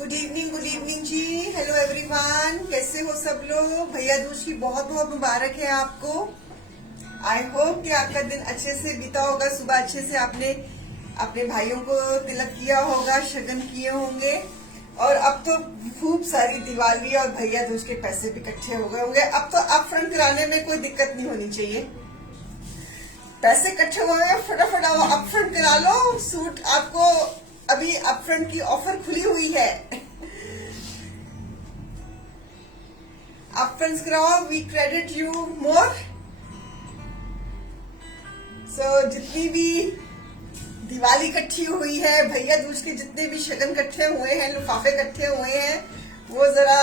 Good evening जी। Hello everyone, कैसे हो सब लोग। भैया दूज की बहुत बहुत मुबारक है आपको। आई होप कि आपका दिन अच्छे से बीता होगा। सुबह अच्छे से आपने अपने भाइयों को तिलक किया होगा, शगन किए होंगे, और अब तो खूब सारी दिवाली और भैया दूज के पैसे भी इकट्ठे हो गए होंगे। अब तो अप फ्रंट कराने में कोई दिक्कत नहीं होनी चाहिए। पैसे इकट्ठे हुए हैं, फटाफट अप फ्रंट करा लो। सूट आपको अभी अपफ्रंट की ऑफर खुली हुई है। अपफ्रंट कराओ, वी क्रेडिट यू मोर। सो जितनी भी दिवाली इकट्ठी हुई है, भैया दूज के जितने भी शगन इकट्ठे हुए हैं, लिफाफे इकट्ठे हुए हैं, वो जरा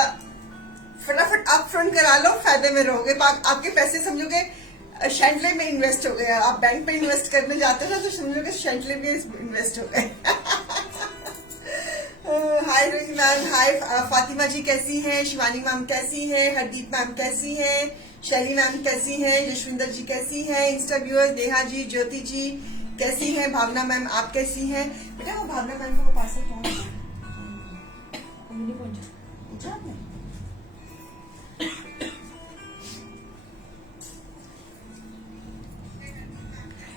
फटाफट अपफ्रंट करा लो, फायदे में रहोगे। आपके पैसे समझोगे शेंटले में इन्वेस्ट हो गए। आप बैंक में इन्वेस्ट करने जाते हो ना, तो समझोगे शेंटले में इन्वेस्ट हो गए। हाय रोही मैम, हाय फातिमा जी कैसी हैं, शिवानी मैम कैसी हैं, हरदीप मैम कैसी हैं, शैली मैम कैसी हैं, यशविंदर जी कैसी हैं, इंस्टा व्यूअर्स नेहा जी, ज्योति जी कैसी हैं, भावना मैम आप कैसी हैं। बेटा वो भावना मैम को पार्सल पहुंचा आपने?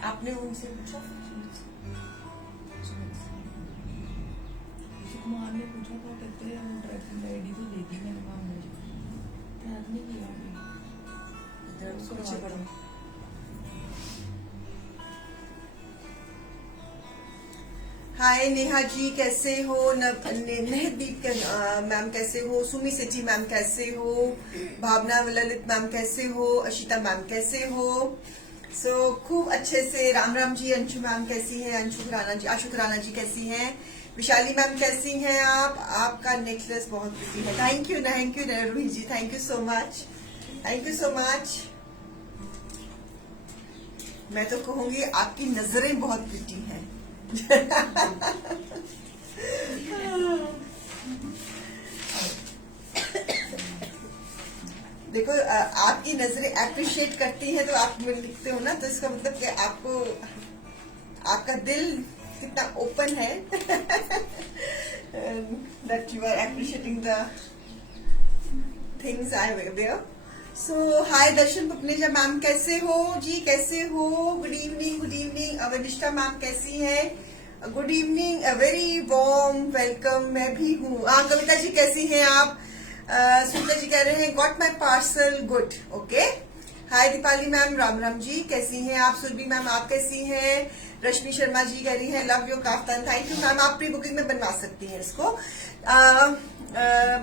आपने उनसे पूछा? कुमार ने पूछा था, कहते हैं वो ट्रैकिंग आईडी तो दे दी मैंने, कहा मुझे ट्रैक नहीं किया अभी। हाय नेहा जी कैसे हो, नहदीप मैम कैसे हो, सुमी सेठी मैम कैसे हो, भावना ललित मैम कैसे हो, अशिता मैम कैसे हो। सो खूब अच्छे से राम राम जी। अंशु मैम कैसी है, अंशु खुराना जी, आशु खुराना जी कैसी हैं, विशाली मैम कैसी हैं आप। आपका नेकलेस बहुत प्रिटी है। Thank you Ruhi ji, thank you so much, thank you so much. मैं तो कहूंगी आपकी नजरें बहुत प्रिटी हैं। देखो आपकी नजरें अप्रिशिएट करती हैं तो आप लिखते हो ना, तो इसका मतलब कि आपको आपका दिल कितना ओपन है। That you are appreciating the things I wear. So hi Darshan Papneja ma'am कैसे हो जी, कैसे हो। Good evening. अवनिष्ठा मैम कैसी है, good evening, a very warm welcome. मैं भी हूँ। कविता जी कैसी हैं आप। सुनीता जी कह रहे हैं got my parcel, good, okay. Hi Deepali ma'am, राम राम जी कैसी हैं आप। सुरभि मैम आप कैसी हैं। रश्मि शर्मा जी कह रही हैं love your kaftan, thank you ma'am. आप प्री बुकिंग में बनवा सकती हैं इसको।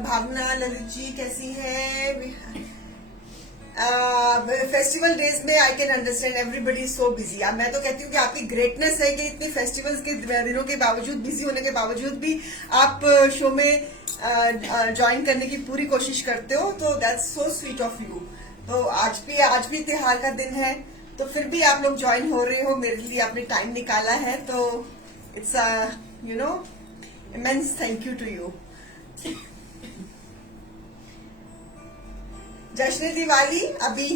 भावना ललित जी कैसी हैं। फेस्टिवल डेज में I can understand everybody is so busy. अब मैं तो कहती हूँ कि आपकी ग्रेटनेस है कि इतने फेस्टिवल्स के दिनों के बावजूद, बिजी होने के बावजूद भी आप शो में ज्वाइन करने की पूरी कोशिश करते हो, तो that's so sweet of you. तो आज भी त्योहार का दिन है, तो फिर भी आप लोग ज्वाइन हो रहे हो, मेरे लिए आपने टाइम निकाला है, तो it's you know immense thank you to you. जश्न दिवाली अभी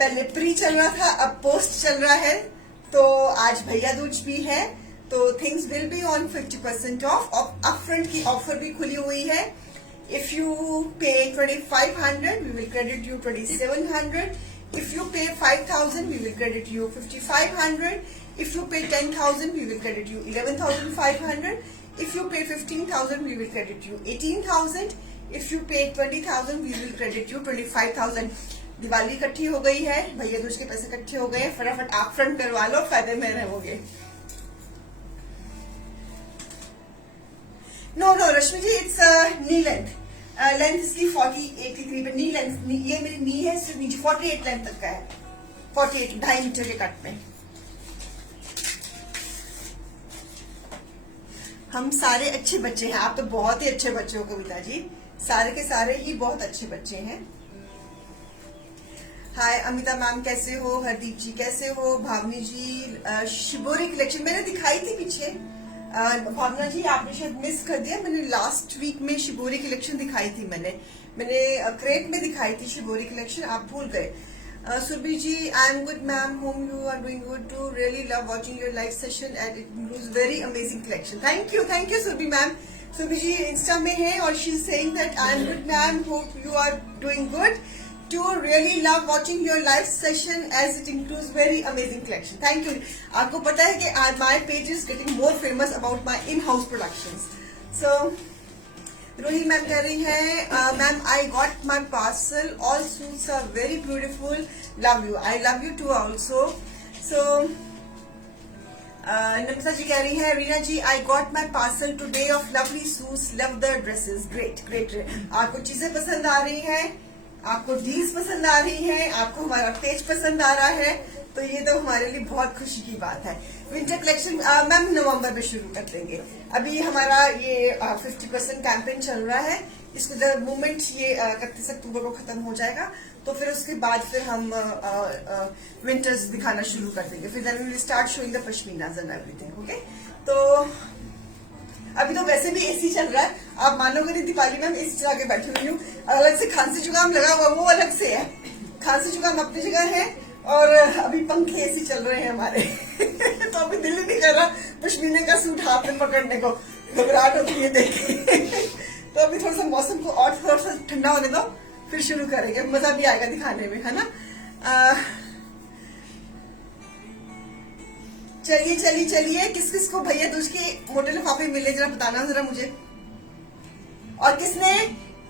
पहले प्री चल रहा था, अब पोस्ट चल रहा है। तो आज भैया दूज भी है, तो things will be on 50% off. Upfront की ऑफर भी खुली हुई है। If you pay 2500 we will credit you 2700। If you pay 5000 we will credit you 5500। If you pay 10,000 we will credit you 11,500। If you pay 15,000 we will credit you 18,000। If you pay 20,000 we will credit you 25,000। Diwali इकट्ठी हो गई है, भैया दूज के पैसे इकट्ठे हो गए हैं, फटाफट आप फ्रंट करवा लो, फायदे में रहोगे। No Rashmi ji, it's knee length. Length इसकी 48 के करीब नी लेंथ। ये मेरी नी है, सिर्फ नीचे 48 लेंथ तक का है। 48 2.5 मीटर के कट में। हम सारे अच्छे बच्चे हैं। आप तो बहुत ही अच्छे बच्चे हो कविता जी, सारे के सारे ही बहुत अच्छे बच्चे हैं। हाय अमिता मैम, कैसे हो? हरदीप जी कैसे हो? भावनी जी, शिबोरी कलेक्शन मैंने दिखाई थी पीछे। भावना जी आपने शायद मिस कर दिया, मैंने लास्ट वीक में शिबोरी कलेक्शन दिखाई थी। मैंने क्रेट में दिखाई थी शिबोरी कलेक्शन, आप भूल गए। Surabhi ji, I am good ma'am, hope you are doing good too, really love watching your live session and it includes very amazing collection. Thank you Surabhi ma'am. Surabhi ji Insta में है और she is saying that I am good ma'am, hope you are doing good to really love watching your live session as it includes very amazing collection. Thank you. आपको पता है कि my page is getting more famous about my in-house productions. So, रोही ma'am कह रही है, ma'am I got my parcel. All suits are very beautiful. Love you. I love you too also. So, Namita ji कह रही है, रीना जी I got my parcel today of lovely suits. Love the dresses. Great. आपको चीजें पसंद आ रही हैं, आपको डील्स पसंद आ रही हैं, आपको हमारा पेज पसंद आ रहा है, तो ये तो हमारे लिए बहुत खुशी की बात है। विंटर कलेक्शन मैम नवंबर में शुरू कर देंगे। अभी हमारा ये 50% कैंपेन चल रहा है। इसको जब मोमेंट ये 31 अक्टूबर को खत्म हो जाएगा, तो फिर उसके बाद फिर हम विंटर्स दिखाना शुरू कर देंगे। फिर then we will start showing the pashminas and everything. Okay, तो अभी तो वैसे भी एसी चल रहा है, आप मानोगे नहीं, दीपाली मैम एसी चला के बैठी हुई हूँ। अलग से खांसी जुकाम लगा हुआ वो अलग से है, खांसी जुकाम अपनी जगह है, और अभी पंखे एसी चल रहे हैं हमारे। तो अभी दिल ही नहीं कर रहा पश्मीने का सूट हाथ में पकड़ने को, घबराहट होती है देख के। तो अभी थोड़ा सा मौसम को और थोड़ा सा ठंडा होने दो, फिर शुरू करेंगे, मजा भी आएगा दिखाने में, है ना। चलिए किस किस को भैया दूज के मोटे लिफाफे मिले, जरा बताना जरा मुझे। और किसने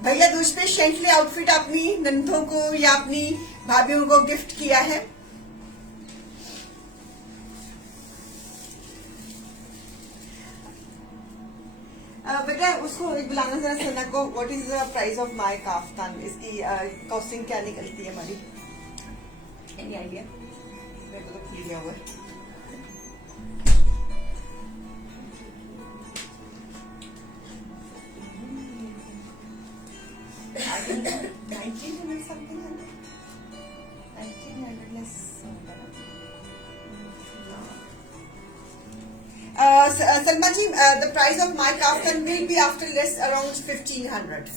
भैया दूज पे शेंटली आउटफिट अपनी नंदों को या अपनी भाभीयों को गिफ्ट किया है? बेटा उसको एक बुलाना जरा, सना को। What is the price of my kaftan? इसकी कॉस्टिंग क्या निकलती है हमारी? Any idea? मेरे को तो खुल गया हुआ है। Salma ji, the price of my kaftan will be after less around 1500.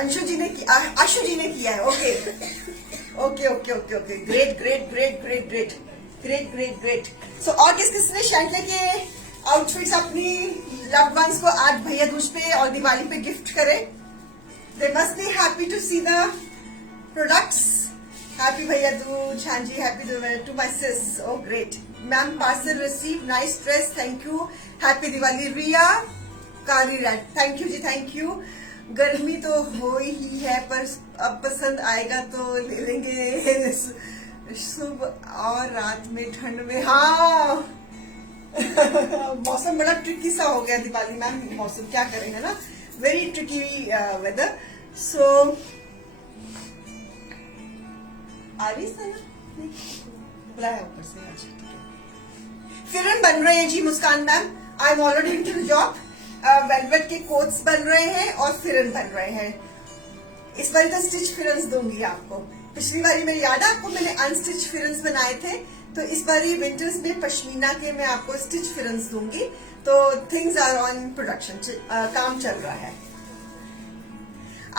Anshu जी ने किया, आशु जी ने किया है। Okay, great. सो और किस किसने शैंटले के आउटफिट्स अपनी लव्ड वंस को आज भैया दूज पे और दिवाली पे गिफ्ट करे? They must be happy to see the products. Happy Bhaiya Dooj. हाँ जी, happy to my sis. Oh great ma'am, parcel receive, nice dress, thank you. Happy Diwali Riya Kali red. Thank you जी, थैंक यू। गर्मी तो हो ही है, पर अब पसंद आएगा तो ले लेंगे। सुबह और रात में ठंड में, हाँ। मौसम बड़ा ट्रिकी सा हो गया दिवाली मैम, मौसम क्या करें, है ना, वेरी ट्रिकी वेदर। सो आ रही है ना, बुला है ऊपर से। अच्छा ठीक है। फिरन बन रहे हैं जी Muskan ma'am, I am already into the job. Velvet के कोट्स बन रहे हैं और फिरन बन रहे हैं। इस बार तो स्टिच फिरन्स दूंगी आपको। पिछली बारी मेरी याद है आपको, मैंने अनस्टिच फिरन्स बनाए थे, तो इस बार विंटर्स में पश्मीना के मैं आपको स्टिच फिरन्स दूंगी। तो थिंग्स आर ऑन प्रोडक्शन, काम चल रहा है।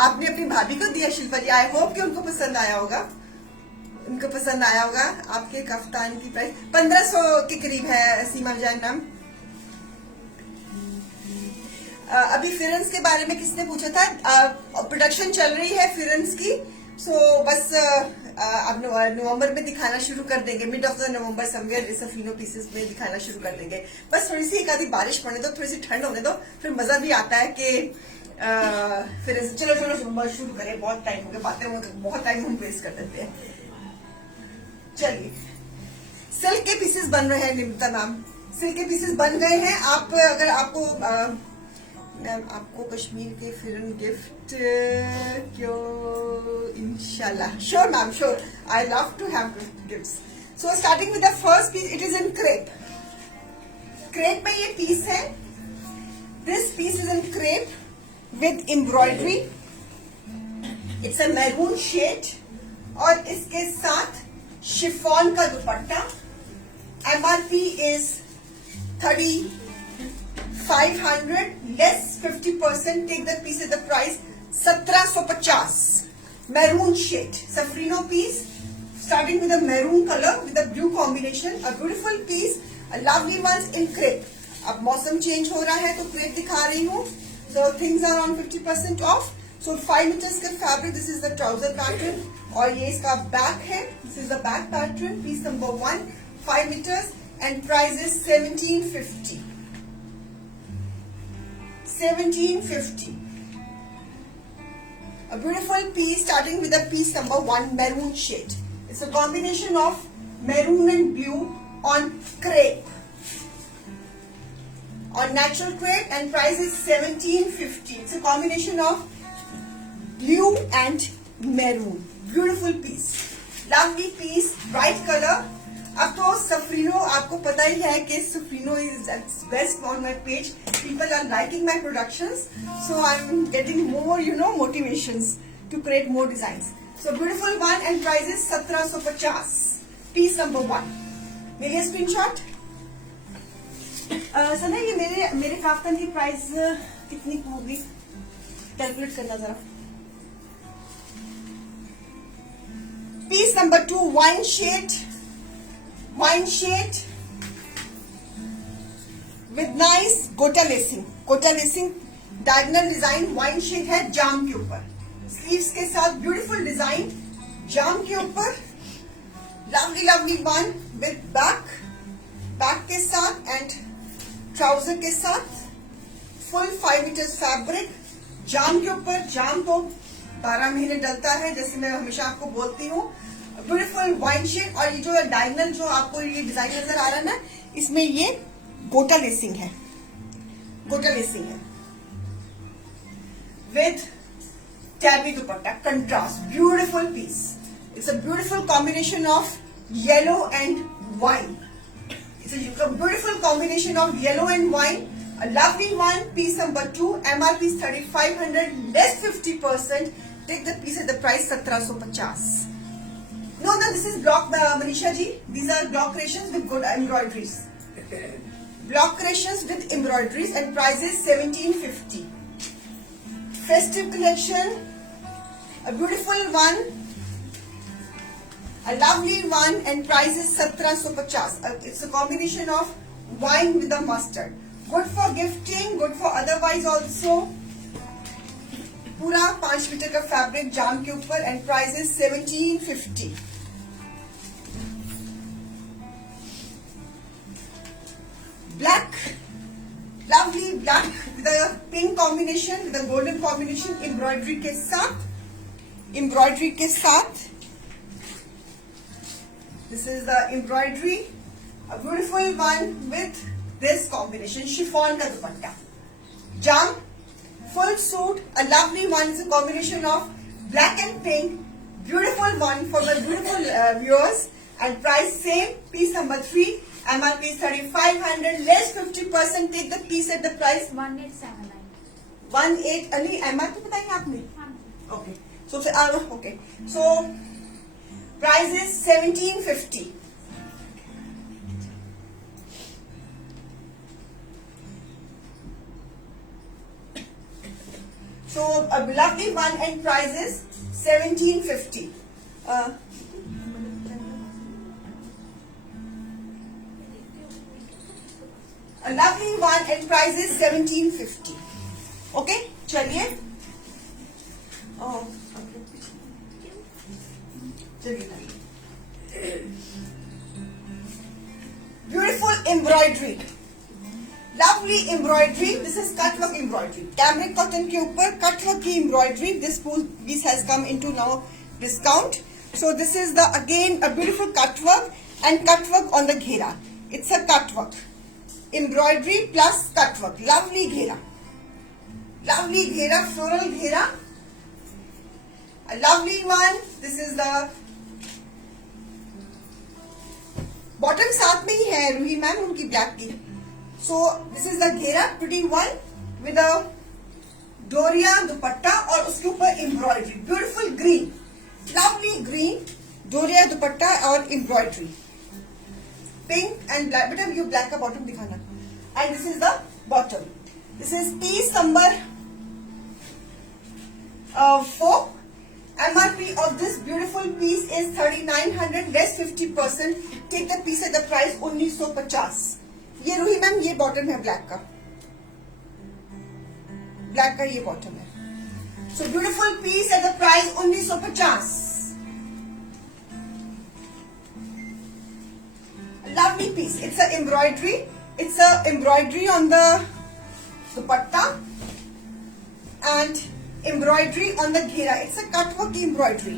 आपने अपनी भाभी को दिया शिल्पा जी, आई होप कि उनको पसंद आया होगा, उनको पसंद आया होगा। आपके कफ्तान की प्राइस 1500 के करीब है सीमा जान मैम। अभी फिरेंस के बारे में किसने पूछा था, प्रोडक्शन चल रही है फिरेंस की, सो बस अब नवंबर में दिखाना शुरू कर देंगे, mid of the November somewhere Safrino pieces में दिखाना शुरू कर देंगे। बस थोड़ी सी एक आधी बारिश पड़ने दो, थोड़ी सी ठंड होने दो, फिर मजा भी आता है कि फिर चलो शुरू करें, बहुत टाइम हो गया बातें, बहुत टाइम हम वेस्ट कर देते हैं। चलिए, सिल्क के पीसेस बन रहे हैं निमिता मैम, सिल्क के पीसेस बन गए हैं। आप अगर आपको मैम आपको कश्मीर के फिरन गिफ्ट क्यों, इंशाल्लाह, sure ma'am sure, I love to have gifts. So starting with the first piece, it is in crepe. Crepe में ये पीस है, this piece is in crepe with embroidery, it's a maroon shade, और इसके साथ chiffon का dupatta. MRP is 3500, less 50%, take the piece at the price 1750। Maroon shade Safrino piece, starting with a maroon colour with a blue combination, a beautiful piece, a lovely once in crepe. अब मौसम change हो रहा है तो crepe दिखा रही हूँ, so things are on 50% off. So 5 metres का fabric, this is the trouser pattern, और ये इसका बैक है, this is the back pattern, piece number 1, 5 metres, and price is 1750। 1750. A beautiful piece starting with a piece number 1, maroon shade. It's a combination of maroon and blue on crepe, on natural crepe, and price is 1750. It's a combination of blue and maroon. Beautiful piece, lovely piece, bright color. अब तो सफरीनो आपको पता ही है कि सफरीनो is best on my page, people are liking my productions, so I am getting more motivations to create more designs. So beautiful one, and price is 1750, piece number 1। मेरी screenshot सना, ये मेरे काफ्तान की प्राइस कितनी होगी, calculate करना जरा। Piece number 2, wine shade with nice gota lacing, diagonal design, wine shade है जाम के ऊपर, स्लीव्स के साथ ब्यूटीफुल डिजाइन जाम के ऊपर, लवली वन विद बैक के साथ एंड ट्राउजर के साथ, फुल 5 मीटर्स फैब्रिक जाम के ऊपर। जाम तो 12 महीने डलता है, जैसे मैं हमेशा आपको बोलती हूँ। ब्यूटीफुल वाइन शेड, और ये जो डायगोनल जो आपको ये डिजाइन नजर आ रहा है ना, इसमें ये गोटा लेसिंग है विद टैबी dupatta, contrast, beautiful piece. It's a beautiful combination of yellow and wine, it's a beautiful combination of yellow and wine, a lovely one, piece number 2, MRP 3500, less 50%, take the piece at the price 1750। No, this is block, Manisha ji. These are block creations with good embroideries. Block creations with embroideries, and price is 1750. Festive collection, a beautiful one, a lovely one, and price is 1750. It's a combination of wine with the mustard. Good for gifting, good for otherwise also. पूरा 5 metre का fabric जाम के ऊपर, and price is 1750। Black, lovely black with a pink combination, with a golden combination, embroidery के साथ, this is the embroidery, a beautiful one with this combination, chiffon का दुपट्टा, jam, full suit, a lovely one, is a combination of black and pink, beautiful one for my beautiful viewers, and price same, piece number 3, MRP is 3500, less 50%, take the piece at the price 1879. 18, Ali MRP बताइए आपने? Okay, so okay, so price is 1750. So So a lovely one and price is 1750. A lovely one and price is 1750. Okay, चलिए beautiful embroidery, lovely embroidery. This is cut work embroidery, cambric cotton के ऊपर cut work की embroidery. This piece has come into now discount. So this is the again a beautiful cut work and cut work on the घेरा. It's a cut work embroidery plus cut work. Lovely घेरा, lovely घेरा, floral घेरा, a lovely one. This is the bottom साथ में ही है Ruhi ma'am उनकी black की. So this is the घेरा, pretty one with a डोरिया दुपट्टा और उसके ऊपर embroidery. Beautiful green, lovely green, डोरिया दुपट्टा और एम्ब्रॉयडरी. Pink and black. बेटा ये ब्लैक का बॉटम दिखाना. And this is the bottom. This is piece number 4. MRP of this beautiful piece is 3900 less 50%. Take the piece at the price 1950. ये Ruhi ma'am ये bottom है black का. Black का ये बॉटम है. So beautiful piece at the price 1950. Lovely piece. It's a embroidery. It's a embroidery on the dupatta and embroidery on the घेरा. It's a cut work की embroidery.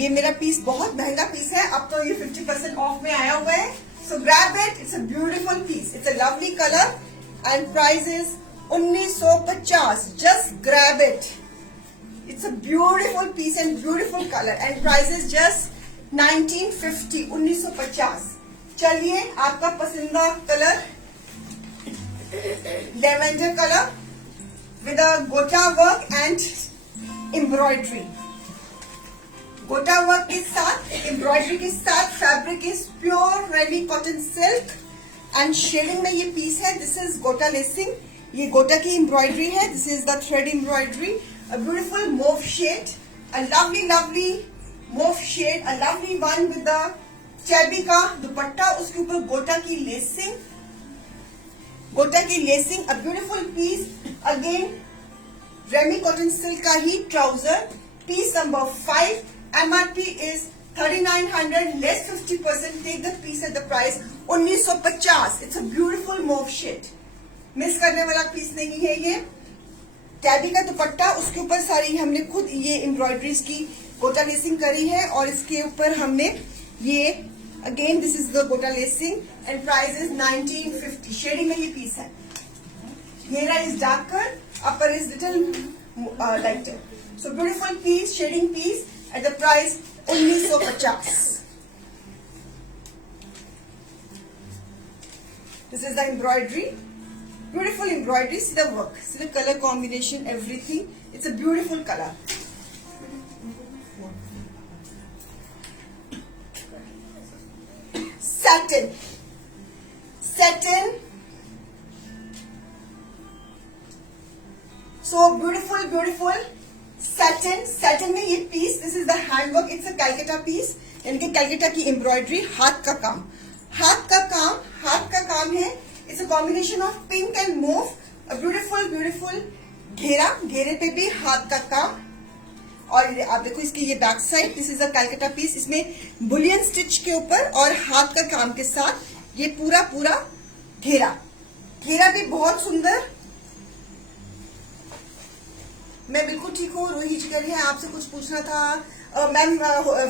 ये मेरा पीस बहुत महंगा पीस है. अब तो ये 50% ऑफ में आया हुआ है. So grab it. It's a beautiful piece. It's a lovely colour and price is 1950. Just grab it. It's a beautiful piece and beautiful colour and price is just 1950. 1950. चलिए आपका पसंदीदा colour lavender colour with a gota work and embroidery. Gota work के साथ embroidery के साथ fabric is pure ramie cotton silk and shading में ये piece है. This is gota lacing. ये गोटा की एम्ब्रॉयडरी है. This is the thread embroidery. A beautiful mauve shade, a lovely lovely mauve shade, a lovely one with the चैबी का दुपट्टा, उसके ऊपर गोटा की लेसिंग. गोटा की lacing. A beautiful piece again ramie cotton silk का ही trouser. Piece number 5. MRP is 3900 less 50%. Take the piece at the price 1950. It's a beautiful mauve shade. Miss करने वाला पीस नहीं है ये. टैबी का दुपट्टा, उसके ऊपर सारी हमने खुद ये एम्ब्रॉयडरीज की गोटा लेसिंग करी है और इसके ऊपर हमने ये again this is the gota lacing and price is 1950. Shading में ये पीस है. घेरा is darker, upper is little lighter. So beautiful piece, shading piece at the price 1950. This is the embroidery. Beautiful embroidery. See the work, see the color combination, everything. It's a beautiful color. Satin. Satin. So beautiful, beautiful satin. Satin में ये piece. This is the handwork. It's a Calcutta piece. यानी कि कैलकाटा की embroidery. हाथ का काम, हाथ का काम, हाथ का काम है. It's a combination of pink and mauve. A beautiful, beautiful घेरा. घेरे पे भी हाथ का काम. और आप देखो इसकी ये back side. This is a Calcutta piece. इसमें बुलियन स्टिच के ऊपर और हाथ का काम के साथ ये पूरा पूरा घेरा. घेरा भी बहुत सुंदर. मैं बिल्कुल ठीक हूँ. रोही जी कह रही है आपसे कुछ पूछना था मैम.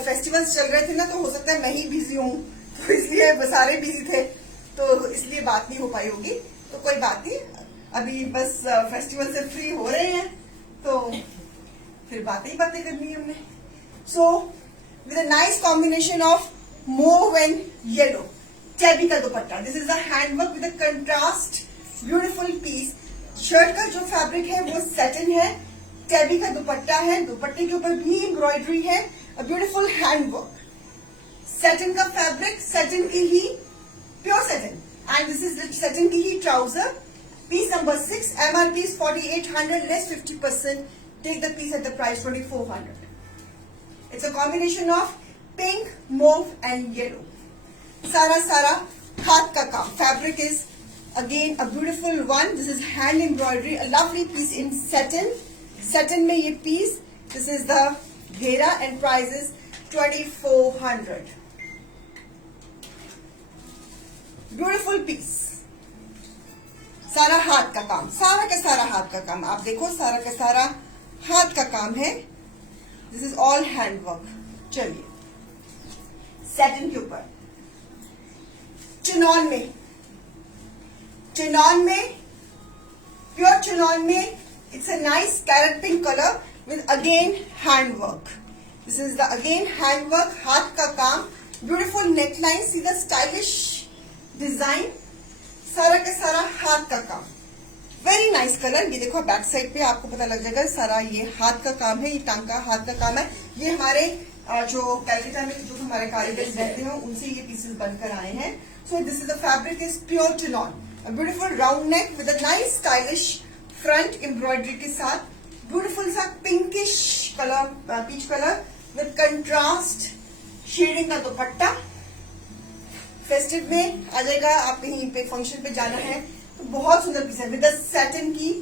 फेस्टिवल्स चल रहे थे ना, तो हो सकता है मैं ही बिजी हूँ, तो इसलिए सारे बिजी थे, तो इसलिए बात नहीं हो पाई होगी. तो कोई बात नहीं, अभी बस फेस्टिवल से फ्री हो रहे हैं तो फिर बातें ही बातें करनी है हमने. So with a nice combination of mauve and yellow. टैबी का dupatta. This is the handwork with a contrast beautiful piece. Shirt का जो फैब्रिक है वो सैटिन है. टैबी का दुपट्टा है. दुपट्टे के ऊपर भी एम्ब्रॉयडरी है. A beautiful handwork. सैटिन का फैब्रिक, सैटिन की ही pure satin. And this is satin की ही trouser Piece number 6, MRP is 4800, less 50%. Take the piece at the price 2400. It's a combination of pink, mauve and yellow. Sara हाथ का काम. Fabric is again a beautiful one. This is hand embroidery, a lovely piece in satin. Satin में ये piece. This is the घेरा and price is 2400. Beautiful piece. सारा हाथ का काम, सारा का सारा हाथ का काम. आप देखो सारा का सारा हाथ का काम है. This is all hand work. चलिए सैटिन के ऊपर चिनॉन में प्योर चिनॉन में it's a nice carrot pink color with again hand work. This is the again hand work, हाथ का काम. Beautiful neckline, see the stylish design. सारा का सारा हाथ का काम. Very nice colour. ये देखो बैक साइड पे आपको पता लग जाएगा सारा ये हाथ का काम है. ये टांका हाथ का काम है. ये हमारे जो कैलकाटा में जो हमारे कारीगर रहते हैं उनसे ये पीसेस बनकर आए हैं. So this is the fabric is pure chiffon. A beautiful round neck with a nice stylish front embroidery के साथ. ब्यूटीफुल सा pinkish colour, peach colour with contrast shading का दुपट्टा. फेस्टिव में आ जाएगा. आप कहीं पे फंक्शन पे जाना है तो बहुत सुंदर पीस है विद सैटिन की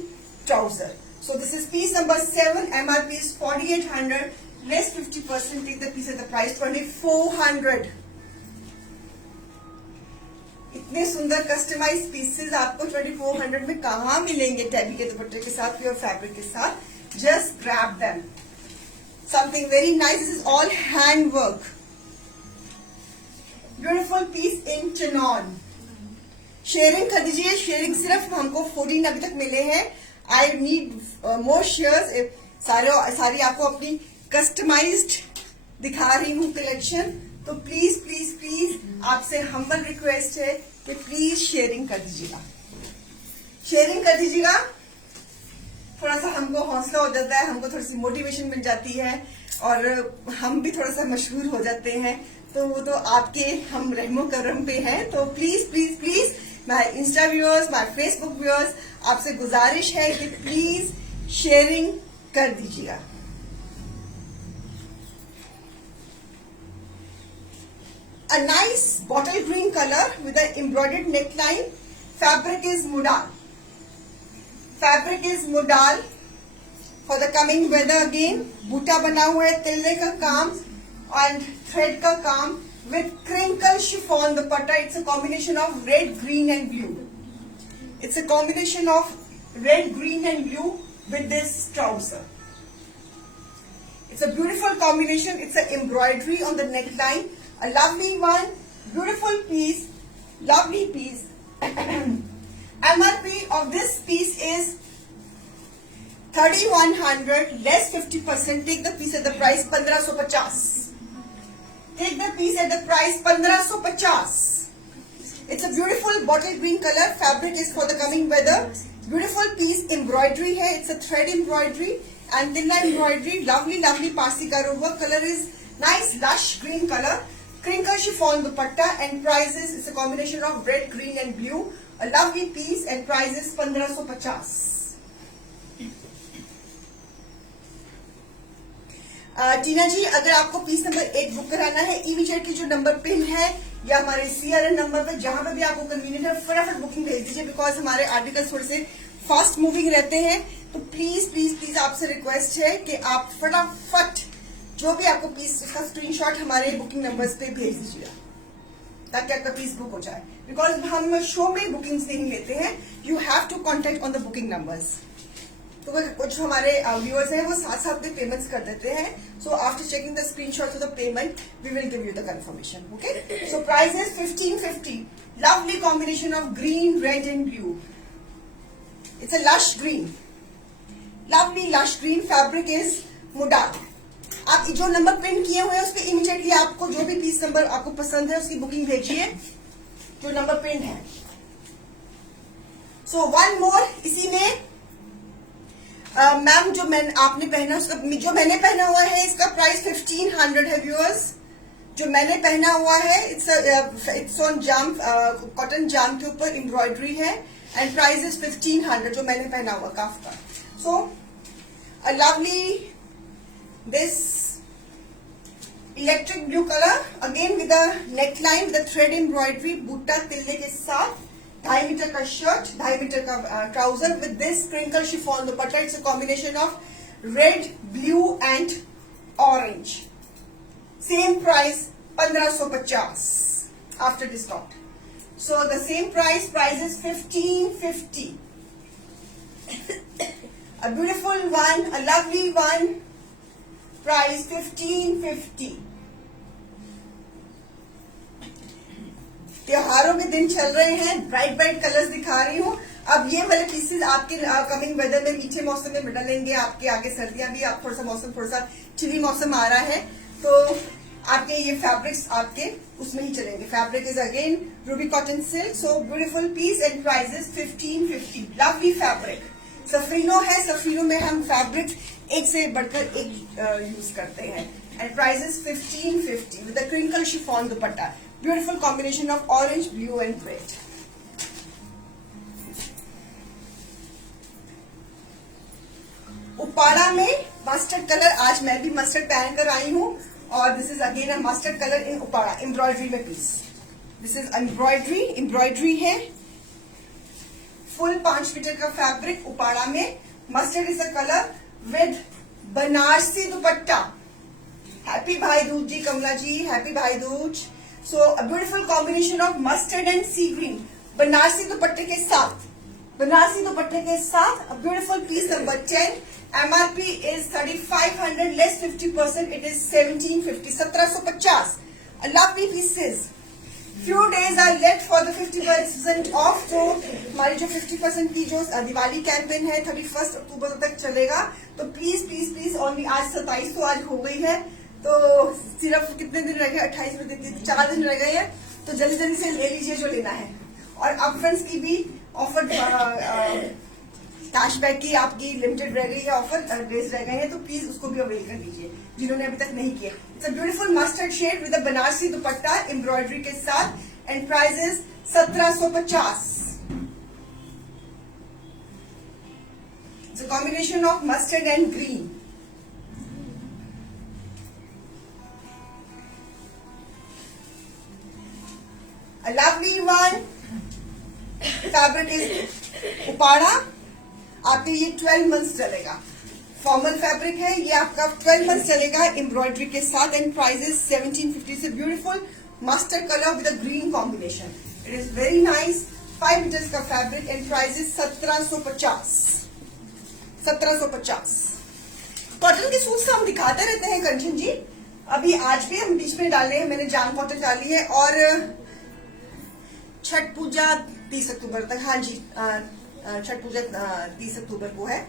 trouser. So this is piece number 7. MRP is 4800, less 50%. Take the piece at the price 2400. इतने सुंदर कस्टमाइज पीसेस आपको 2400 में कहाँ मिलेंगे? टैबी के दुपट्टे के साथ, प्योर फैब्रिक के साथ. Just grab them. Something very nice. This is all hand work. Beautiful piece in chiffon. Sharing कर दीजिए. शेयरिंग सिर्फ हमको 14 अभी तक मिले हैं. I need more shares. सारी आपको अपनी कस्टमाइज्ड दिखा रही हूँ कलेक्शन. तो प्लीज प्लीज प्लीज आपसे हम्बल रिक्वेस्ट है कि प्लीज शेयरिंग कर दीजिएगा. शेयरिंग कर दीजिएगा. थोड़ा सा हमको हौसला हो जाता है, हमको थोड़ी सी मोटिवेशन मिल जाती है और हम भी थोड़ा सा मशहूर हो जाते हैं. तो वो तो आपके हम रहमो करम पे हैं. तो please please please my Insta viewers, my Facebook viewers, आपसे गुजारिश है कि प्लीज शेयरिंग कर दीजिएगा. A nice bottle green color with an embroidered neckline. Fabric is modal. Fabric is modal for the coming weather again. बूटा बना हुआ है, तिल्ले का काम and thread का काम with crinkle chiffon dupatta. It's a combination of red, green and blue. It's a combination of red, green and blue with this trouser. It's a beautiful combination. It's an embroidery on the neckline. A lovely one, beautiful piece, lovely piece. MRP of this piece is 3100, less 50%. Take the piece at the price 1550. Take the piece at the price 1550. It's a beautiful bottle green color. Fabric is for the coming weather. Beautiful piece, embroidery hai. It's a thread embroidery and thinner embroidery. Lovely, lovely Parsi karo work. Color is nice, lush green color. Crinkle chiffon dupatta and prices is a combination of red, green and blue. A lovely piece and prices 1550. टीना जी, अगर आपको piece number 8 book कराना है, immediate की जो number pin है या हमारे CRN number पे जहां पे भी आपको कन्वीनियंट है फटाफट बुकिंग भेज दीजिए. बिकॉज हमारे आर्टिकल्स थोड़े से फास्ट मूविंग रहते हैं. तो प्लीज प्लीज प्लीज आपसे रिक्वेस्ट है कि आप फटाफट जो भी आपको पीस का स्क्रीनशॉट हमारे बुकिंग नंबर्स पे भेज दीजिएगा ताकि आपका पीस बुक हो जाए. बिकॉज हम शो में बुकिंग्स नहीं लेते हैं. You have to contact on the booking numbers. तो कुछ हमारे व्यूअर्स हैं वो साथ साथ में पेमेंट्स कर देते हैं. So after checking the screenshot of the payment we will give you the confirmation. Okay. So price is 1550. Lovely combination of green, red and blue. It's a lush green, lovely lush green. Fabric is modal. आप जो number print किए हुए हैं उस पर immediately आपको जो भी पीस नंबर आपको पसंद है उसकी बुकिंग भेजिए जो नंबर प्रिंट है. So one more. इसी में मैम जो आपने पहना उसका जो मैंने पहना हुआ है इसका प्राइस 1500 है व्यूअर्स. जो मैंने पहना हुआ है इट्स ऑन जाम, कॉटन जाम के ऊपर एम्ब्रॉयडरी है एंड प्राइस इज 1500 जो मैंने पहना हुआ काफ का. So a lovely this electric blue colour again with a neckline with thread embroidery बूटा तिल्ले के साथ 2.5 मीटर का शर्ट 2.5 मीटर का trouser with this crinkle chiffon dupatta. It's a combination of red blue and orange. Same price 1550 after discount. So the same price is 1550. A beautiful one, a lovely one, price 1550. त्योहारों के दिन चल रहे हैं, bright bright colours दिखा रही हूँ. अब ये वाले पीसेस आपके कमिंग वेदर में मीठे मौसम में डलेंगे. आपके आगे सर्दियां भी, आप थोड़ा सा चिली मौसम आ रहा है, तो आपके ये फैब्रिक्स आपके उसमें ही चलेंगे. Fabric is again ruby cotton silk. So beautiful piece and price 1550. Lovely fabric. सफरीनो है, सफरीनो में हम फैब्रिक एक से बढ़कर एक यूज करते हैं. And price 1550 with the crinkle chiffon dupatta. Beautiful combination of orange, blue and red. Uppada में मस्टर्ड कलर, आज मैं भी मस्टर्ड पहन कर आई हूँ. और this is again a mustard colour in उपाड़ा, एम्ब्रॉयडरी में पीस. दिस इज एम्ब्रॉयडरी है. फुल 5 मीटर का फैब्रिक उपाड़ा में. Mustard is a colour with Banarasi dupatta. Happy Bhai Dooj ji, Kamla ji, happy Bhai Dooj. So a beautiful combination of mustard and sea green. Banarasi दुपट्टे के साथ a beautiful piece number 10. MRP is 3500 less 50%. It is 1750. 1750. A lovely pieces. Few days are left for the 50% off. तो हमारी जो 50% की जो Diwali campaign है 31 अक्टूबर तक चलेगा. तो प्लीज ओनली आज 27 तो आज हो गई है, तो सिर्फ कितने दिन रह गए, 28 में 4 दिन रह गए हैं. तो जल्दी से ले लीजिए जो लेना है. और अपफ्रंट्स की भी ऑफर, कैशबैक की आपकी लिमिटेड रह गई है, ऑफर डेज रह गए हैं, तो प्लीज उसको भी अवेल कर लीजिए जिन्होंने अभी तक नहीं किया. It's a beautiful mustard shade with a Banarasi dupatta embroidery के साथ and price is 1750. It's a combination of mustard and green. A lovely one. Fabric is Uppada. आपके ये 12 मंथ्स चलेगा. फॉर्मल फैब्रिक है, ये आपका 12 मंथ्स चलेगा एम्ब्रॉयडरी के साथ एंड प्राइस इज 1750. से beautiful mustard colour with a green combination. It is very nice. 5 metres का fabric and price is 1750. 1750. Cotton के सूट्स हम दिखाते रहते हैं कंचन जी. अभी आज भी हम बीच में डाले हैं, मैंने जाम कॉटन डाली है. और छठ पूजा 30 अक्टूबर तक, हाँ जी, छठ पूजा 30 अक्टूबर को है.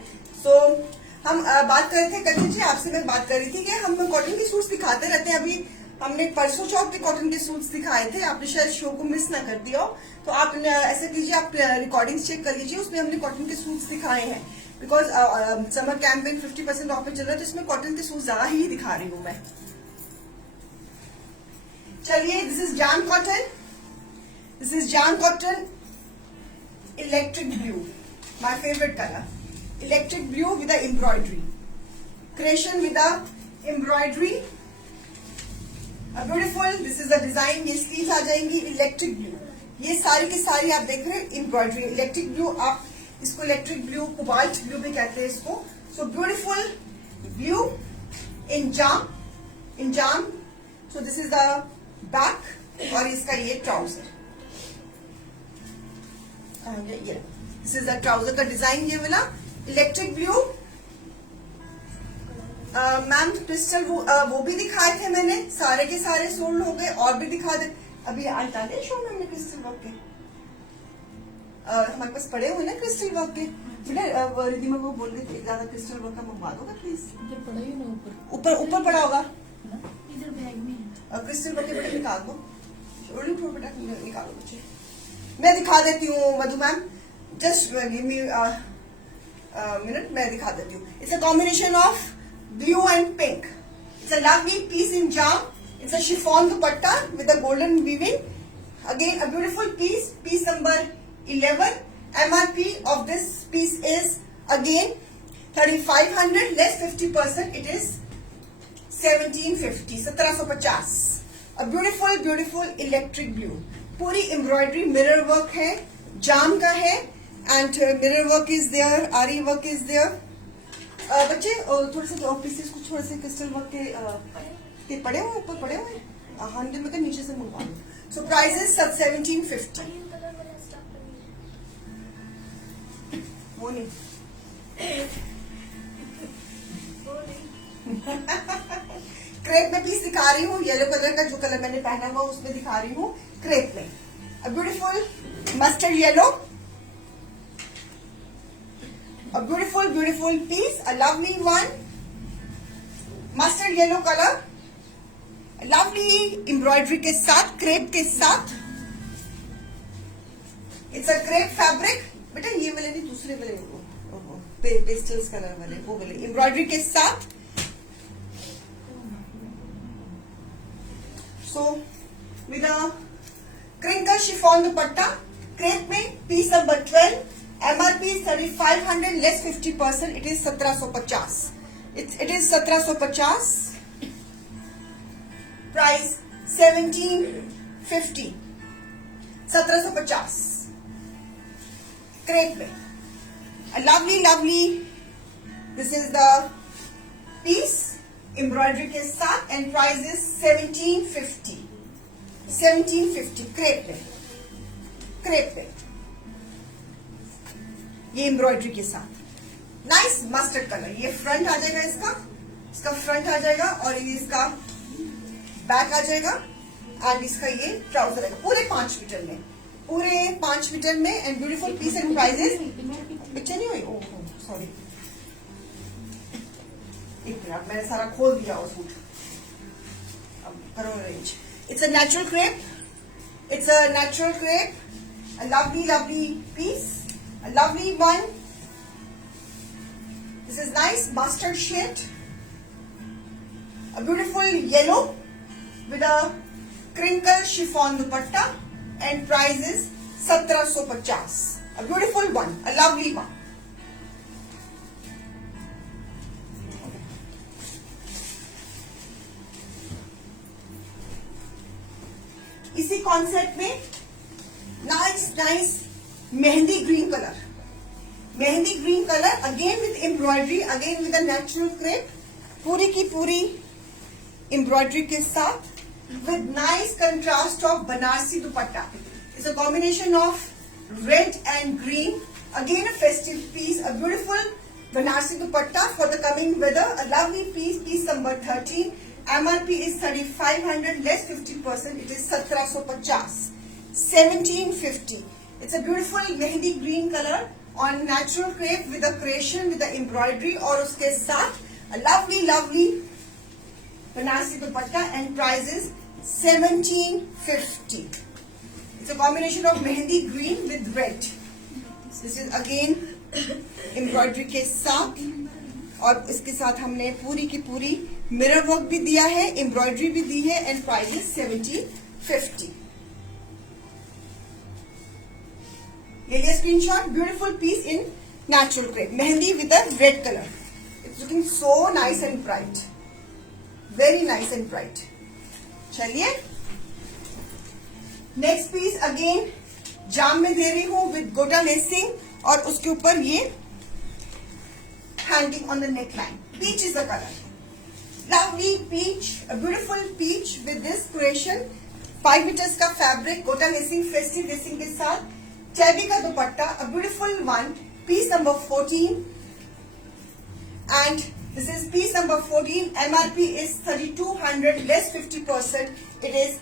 तो हम बात कर रहे थे कंचन जी, आपसे मैं बात कर रही थी कि हम कॉटन के सूट्स दिखाते रहते हैं. अभी हमने परसों चौथ पे कॉटन के सूट्स दिखाए थे, आपने शायद शो को मिस ना कर दिया हो. तो आप ऐसे कीजिए, आप रिकॉर्डिंग्स चेक कर लीजिए, उसमें हमने कॉटन के सूट्स दिखाए हैं. बिकॉज समर कैंपेन 50% ऑफ पे चल रहा है, तो इसमें कॉटन के सूट ज्यादा ही दिखा रही हूँ मैं. चलिए, this is jam cotton. This is Jan Cotton Electric Blue, my favorite color. Electric Blue with the embroidery. Creation with the embroidery. A beautiful. This is the design. ये sleeves आ जाएंगी Electric Blue. ये सारी की सारी आप देख रहे हैं embroidery. Electric Blue, आप इसको Electric Blue, Cobalt Blue भी कहते हैं इसको. So beautiful blue in jam. So this is the back और इसका ये trouser. ये दिस इज द ट्राउजर का डिजाइन, ये वाला इलेक्ट्रिक ब्लू. मैम क्रिस्टल वो भी दिखाए थे मैंने, सारे के सारे सोल्ड हो गए. और भी दिखा दे, अभी आज डाले शो में हमने क्रिस्टल वर्क के. हमारे पास पड़े हुए ना क्रिस्टल वर्क के. बेटा रिधिमा को बोल रही थी ज्यादा क्रिस्टल वर्क का मंगवा दोगा प्लीज. इधर पड़ा ही ना, ऊपर पड़ा होगा इधर बैग में. क्रिस्टल वर्क के बेटा निकाल दो, बेटा निकालो बच्चे. मैं दिखा देती हूँ Madhu ma'am, just give me minute, मैं दिखा देती हूँ. It's a combination of blue and pink. It's a lovely piece in jam. It's a chiffon dupatta with a golden weaving. Again a beautiful piece number 11. MRP of this piece is again 3500 less 50%, it is 1750, 1750. A beautiful electric blue, पूरी embroidery mirror work है, जाम का है, and mirror work is there, aari work is there. बच्चे थोड़े से pieces कुछ थोड़े से क्रिस्टल वर्क के पड़े हुए ऊपर पड़े हुए, हाँ मतलब नीचे से मंगवा लो. सो प्राइस इज 1750. वो नहीं क्रेप में पीस दिखा रही हूँ, येलो कलर का जो कलर मैंने पहना हुआ उसमें दिखा रही हूँ क्रेप में. A beautiful mustard yellow, a beautiful piece, a lovely one mustard yellow colour, lovely embroidery के साथ, क्रेप के साथ. It's a crepe fabric. बेटा ये वाले नहीं, दूसरे वाले पेस्टल्स कलर वाले, वो वाले एम्ब्रॉयडरी के साथ. So with a crinkle chiffon dupatta, crepe में piece number 12, MRP is 3500 less 50%, it is 1750. It is 1750. Price 1750. 1750. Crepe में a lovely. This is the piece. Embroidery के साथ एंड प्राइस इज 1750. 1750 क्रेप पे ये एम्ब्रॉयडरी के साथ. Nice mustard colour. ये front आ जाएगा, इसका फ्रंट आ जाएगा, और ये इसका बैक आ जाएगा, एंड इसका ये ट्राउजर आएगा. पूरे 5 मीटर में, पूरे 5 मीटर में, and beautiful piece and prices. Picture नहीं हुई, ओह सॉरी, एक मिनट, मैंने सारा खोल दिया वो सूट. अब करो arrange. It's a natural crepe, it's a natural crepe, a lovely piece, a lovely one. This is nice mustard shade, a beautiful yellow with a crinkle chiffon dupatta, and price is 1750. A beautiful one, a lovely one. इसी concept में nice mehndi green colour, again with embroidery, again with a natural crepe, पूरी की पूरी embroidery के साथ, with nice contrast of Banarasi dupatta. It's a combination of red and green, again a festive piece, a beautiful Banarasi dupatta for the coming weather, a lovely piece number 13. MRP is 3500 less 50%, it is 1750. 1750. It's a beautiful mehndi green color on natural crepe with a creation with the embroidery, और उसके साथ a lovely Banarasi dupatta, and price is 1750. It's a combination of mehndi green with red. This is again embroidery के साथ, और इसके साथ हमने पूरी की पूरी मिरर वर्क भी दिया है, एम्ब्रॉयडरी भी दी है, एंड प्राइस इज 1750. ये लिया screenshot. Beautiful piece in natural crepe, mehndi with a red colour. It's looking so nice and bright, very nice and bright. चलिए नेक्स्ट पीस अगेन जाम में दे रही हूं विद गोटा लेसिंग, और उसके ऊपर ये hanging on the neckline. Peach is the color. Lovely peach, a beautiful peach with this creation. 5 meters का fabric, गोटा लेसिंग, फेस्टिव लेसिंग के साथ, चैबी का दुपट्टा, a beautiful one. Piece number 14, and this is piece number 14. MRP is 3200 less 50%. It is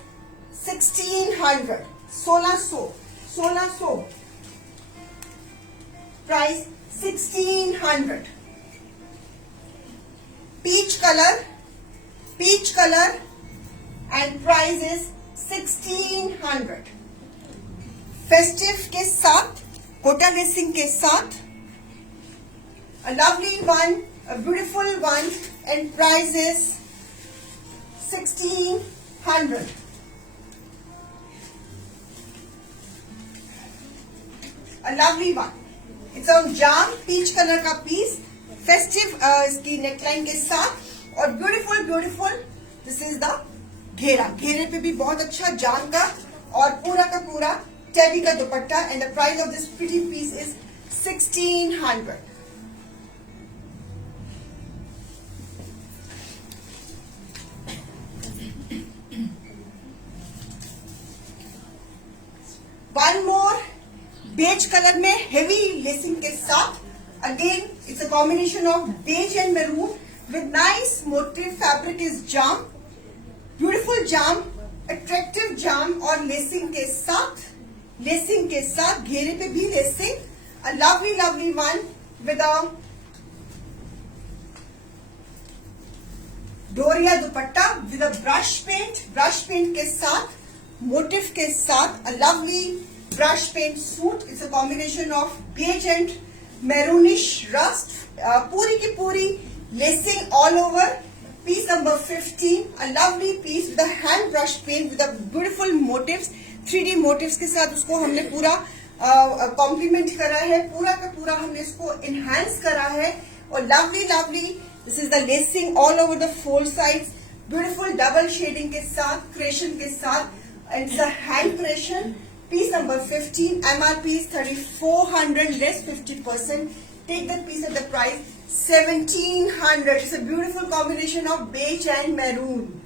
1600. 1600. Price 1600. Peach color, and price is 1600. Festive के साथ, Kota lacing के साथ, a lovely one, a beautiful one, and price is 1600. a lovely one. It's on jam peach color का piece, festive इसकी neckline के साथ और beautiful this is the घेरे पे भी बहुत अच्छा जाम का और पूरा का पूरा टेबी का दुपट्टा and the price of this pretty piece is 1600. One more beige color में heavy lacing के साथ. Again, it's a combination of beige and maroon with nice motif. Fabric is jam, beautiful jam, attractive jam और lacing के साथ घेरे पे भी lacing. A lovely one with a डोरिया दुपट्टा with a brush paint के साथ motif के साथ a lovely brush paint suit. It's a combination of beige and maroonish rust. पूरी की पूरी lacing all over. Piece number 15, a lovely piece with a hand brush paint with a beautiful motifs, 3D motifs के साथ उसको हमने पूरा complement करा है, पूरा का पूरा हमने इसको enhance करा है और lovely this is the lacing all over the four sides, beautiful double shading के साथ, creation के साथ and it's a hand creation. Piece number 15, MRP is 3400 less 50%. Take the piece at the price 1700. It's a beautiful combination of beige and maroon.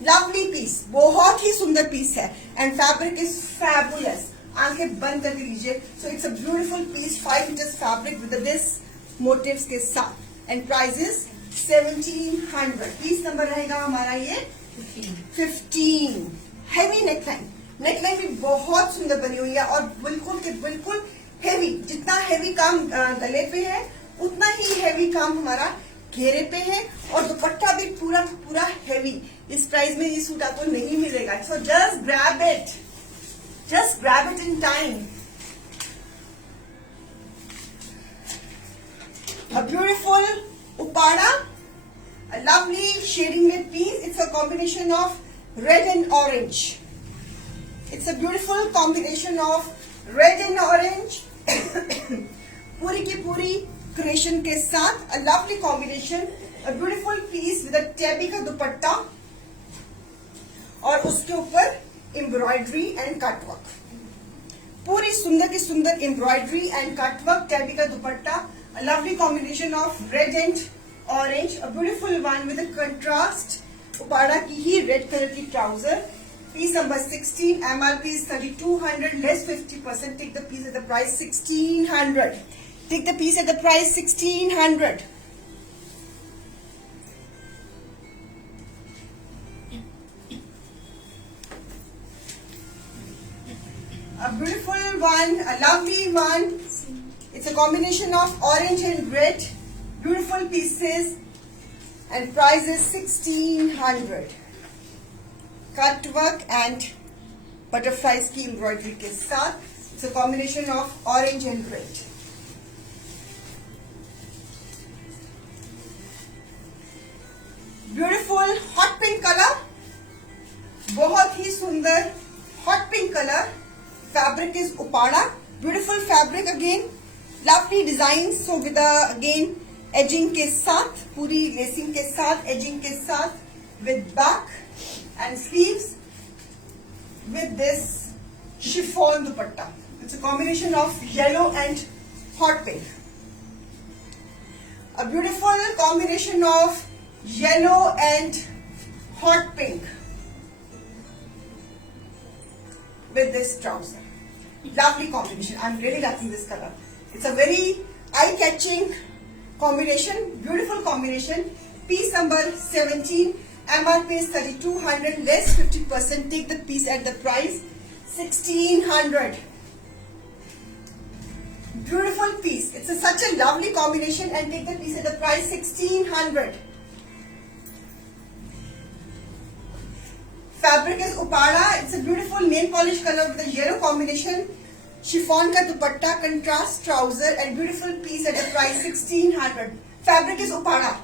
Lovely piece, बहुत ही सुंदर piece है and fabric is fabulous. आंखें बंद करके लीजिए. So it's a beautiful piece, 5 meters fabric with this motifs के साथ and price is 1700. Piece number रहेगा हमारा ये 15. Heavy neckline. नेकलाइन भी बहुत सुंदर बनी हुई है और बिल्कुल हेवी. जितना हेवी काम गले पे है उतना ही हेवी काम हमारा घेरे पे है और दुपट्टा भी पूरा हेवी. इस प्राइस में ये सूट आपको नहीं मिलेगा. So just grab it in time. A beautiful उपाड़ा, अ लवली शेडिंग में piece. It's a combination of red and orange. It's a beautiful combination of red and orange. पूरी की पूरी creation के साथ a lovely combination, a beautiful piece with a tabby का दुपट्टा और उसके ऊपर embroidery and cut work. पूरी सुंदर की सुंदर embroidery and cut work, tabby का दुपट्टा, a lovely combination of red and orange, a beautiful one with a contrast. Uppada की ही red color की trouser. Piece number 16, MRP is 3200, less 50%. Take the piece at the price 1600. Take the piece at the price 1600. A beautiful one, a lovely one. It's a combination of orange and red. Beautiful pieces. And price is 1600. Cut work and butterflies की embroidery के साथ. It's a combination of orange and red. Beautiful hot pink color. बहुत ही सुंदर hot pink color. Fabric is upada. Beautiful fabric again. Lovely designs. So with the again edging के साथ, पूरी lacing के साथ, edging के साथ, with back and sleeves with this chiffon dupatta. It's a combination of yellow and hot pink. A beautiful combination of yellow and hot pink with this trouser. Lovely combination. I'm really liking this color. It's a very eye-catching combination. Beautiful combination. Piece number 17. MRP is 3200, less 50%. Take the piece at the price 1600. Beautiful piece. It's such a lovely combination and take the piece at the price 1600. Fabric is upada. It's a beautiful nail polish color with a yellow combination. Chiffon ka dupatta, contrast trouser and beautiful piece at the price 1600. Fabric is upada.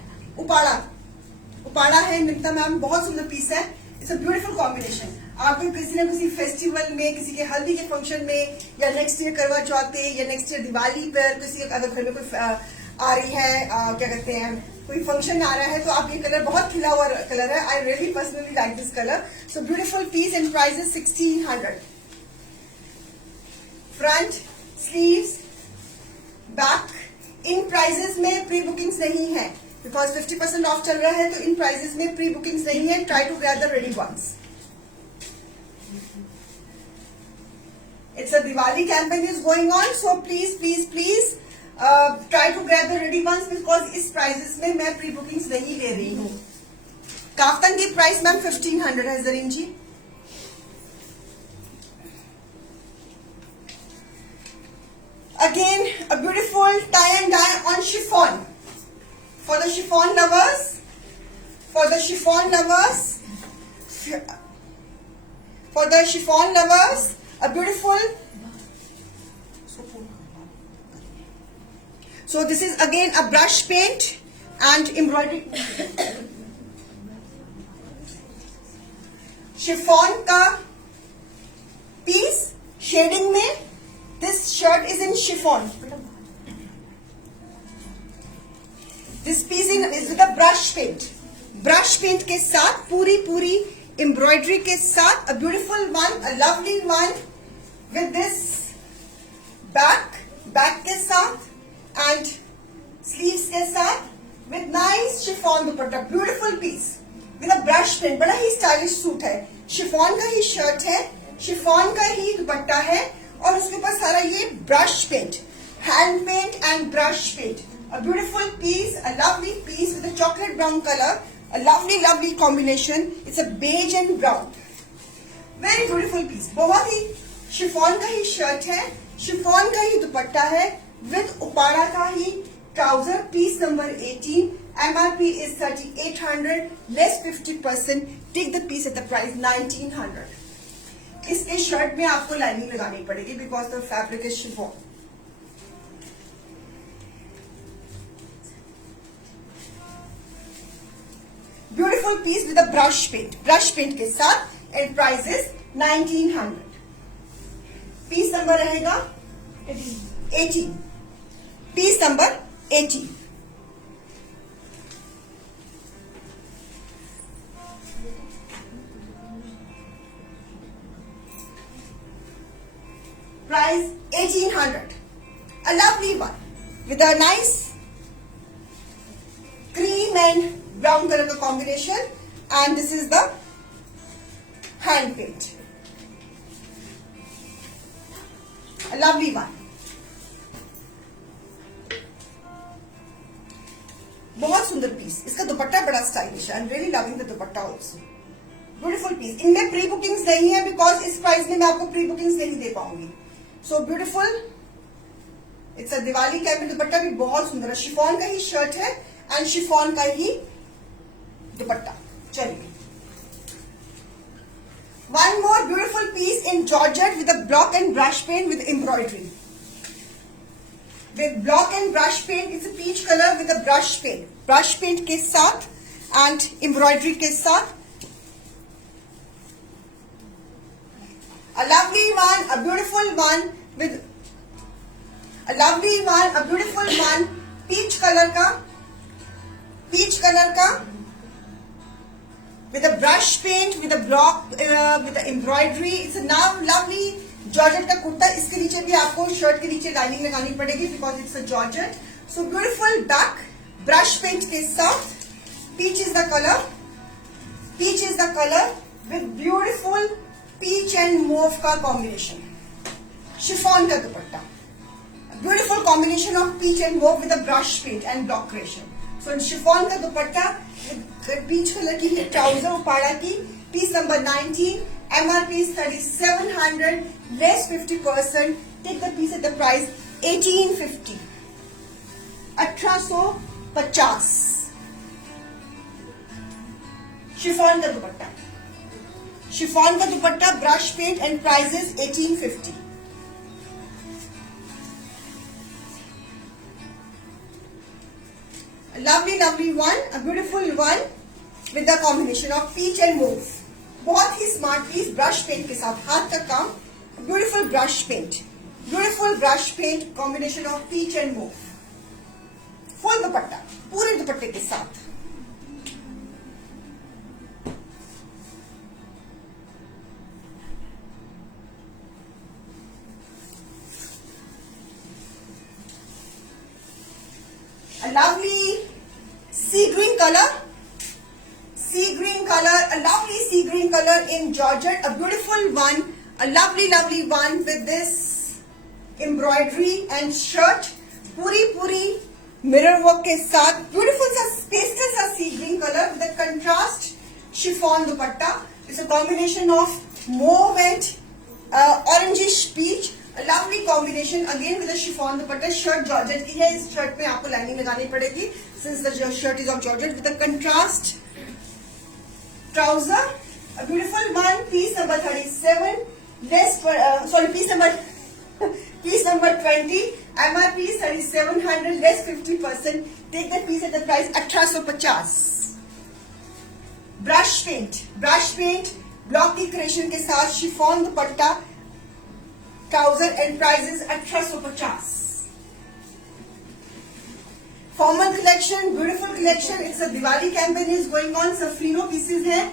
Uppada है निम्ता ma'am, बहुत सुंदर piece है. It's a beautiful combination. आपको किसी न किसी festival में, किसी के हल्दी के फंक्शन में, या नेक्स्ट ईयर करवा चौथ पे, या नेक्स्ट ईयर दिवाली पर किसी के अगर घर में कोई आ रही है, क्या कहते हैं, कोई फंक्शन आ रहा है, तो आप ये कलर, बहुत खिला हुआ कलर है, I really personally like this colour. So beautiful piece and price is 1600. Front, sleeves, back, in prices में प्री बुकिंग्स नहीं है बिकॉज 50% ऑफ चल रहा है, तो इन प्राइजेस में प्री बुकिंग्स नहीं है. Try to grab the ready ones. It's a Diwali campaign is going on, so please try to grab the ready ones because इस prices में मैं प्री बुकिंग्स नहीं ले रही हूँ. काफ्तान की प्राइस मैम 1500 है जरीन जी. Again a beautiful tie and dye on chiffon for the chiffon lovers. For the chiffon lovers, a beautiful. So this is again a brush paint and embroidery. Chiffon का piece shading में. This shirt is in chiffon. This piece is with a brush paint. Brush paint के साथ पूरी embroidery के साथ, a beautiful one, a lovely one with this back के साथ and sleeves के साथ with nice chiffon dupatta. Beautiful piece with a brush paint. बड़ा ही stylish सूट है. chiffon का ही शर्ट है, chiffon का ही दुपट्टा है और उसके ऊपर सारा ये brush paint, hand paint and brush paint. A beautiful piece, a lovely piece with a chocolate brown color. A lovely combination. It's a beige and brown. Very beautiful piece. बहुत ही chiffon का ही shirt है, chiffon का ही दुपट्टा है with उपाड़ा का ही trouser. Piece number 18. MRP is 3800 less 50%. Take the piece at the price 1900. इसके shirt में आपको लाइनिंग लगानी पड़ेगी because the fabric is chiffon. Beautiful piece with a brush paint के साथ and price is 1900. Piece number रहेगा 18. Piece number 18. Price 1800. A lovely one with a nice cream and brown color का combination and this is the hand paint. A lovely one. बहुत सुंदर piece. इसका दुपट्टा बड़ा stylish है. I'm really loving the dupatta also. Beautiful piece. इनमें pre bookings नहीं है because इस प्राइस में मैं आपको प्री बुकिंग्स नहीं दे पाऊंगी. So beautiful. It's a Diwali campaign. दुपट्टा भी बहुत सुंदर है. शिफॉन का ही शर्ट है एंड शिफॉन का ही दुपट्टा. चलिए, one more beautiful piece in georgette with a block and brush paint with embroidery. With block and brush paint, it's a peach color with a brush paint. Brush paint के साथ and embroidery के साथ. A lovely one, a beautiful one with a lovely one, a beautiful one. peach color का with a brush paint, with a block, with the embroidery. It's a now lovely georgette का कुर्ता. इसके नीचे भी आपको shirt के नीचे lining लगानी पड़ेगी because it's a georgette. So beautiful back, brush paint के साथ. Peach is the color. Peach is the color with beautiful peach and mauve का combination. Chiffon का दुपट्टा. Beautiful combination of peach and mauve with a brush paint and block creation. So chiffon का dupatta peach colour की trouser Uppada की. Piece number 19. MRP is 3700 less 50%. Take the piece at the price 1850. 1850. Chiffon का dupatta. Chiffon का dupatta, brush paint and price is 1850. Lovely one, a beautiful one with the combination of peach and mauve. बहुत ही smart piece brush paint के साथ, हाथ का काम, beautiful brush paint, beautiful brush paint combination of peach and mauve, full dupatta, पूरे दुपट्टे के साथ। A lovely sea green color, a lovely sea green color in Georgette, a beautiful one, a lovely one with this embroidery and shirt, पूरी mirror work के साथ, beautiful सा pastel सा sea green color with a contrast chiffon dupatta. It's a combination of mauve and orangish peach. A lovely combination again with a chiffon dupatta. Shirt Georgette की है, इस shirt में आपको lining लगानी पड़ेगी since the shirt is of Georgette with a contrast trouser. A beautiful one, piece number 37. Piece number 20. MRP 3700, less 50%. Take that piece at the price 1850. Brush paint, block decoration के साथ chiffon dupatta, trouser and price is 1850. Formal collection, beautiful collection. It's a Diwali campaign is going on. सब फ्रीनो pieces हैं,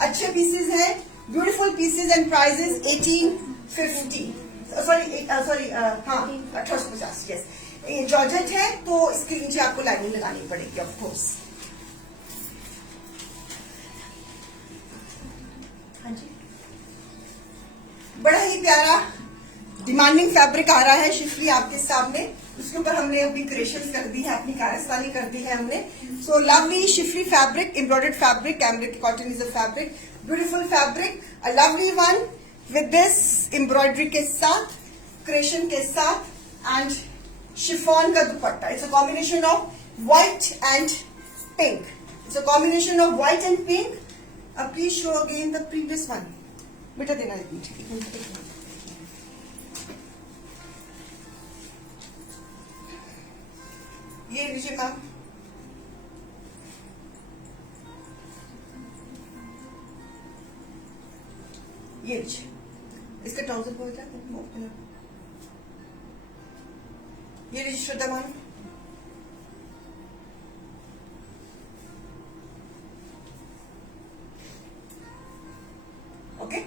अच्छे pieces हैं, beautiful pieces and prices 1850. Sorry, हाँ 1850. Yes. ये georgette है तो इसके नीचे आपको लाइनिंग लगानी पड़ेगी ऑफ कोर्स। हाँ जी, बड़ा ही प्यारा डिमांडिंग फैब्रिक आ रहा है शिफली आपके सामने। उसके ऊपर हमने अपनी क्रिएशंस कर दी है, अपनी कारस्तानी कर दी है हमने। So lovely Schiffli fabric, embroidered fabric, cambric cotton is a fabric, beautiful fabric, a lovely one with this embroidery के साथ, क्रिएशन के साथ एंड शिफॉन का dupatta. It's a combination of white and pink. It's a combination of white and pink. Please show again the previous one. बेटा देना एक minute. ये लीजिए मैम, ये लीजिए, इसका ट्राउजर को क्या ये लीजिए श्रद्धा मैम। ओके,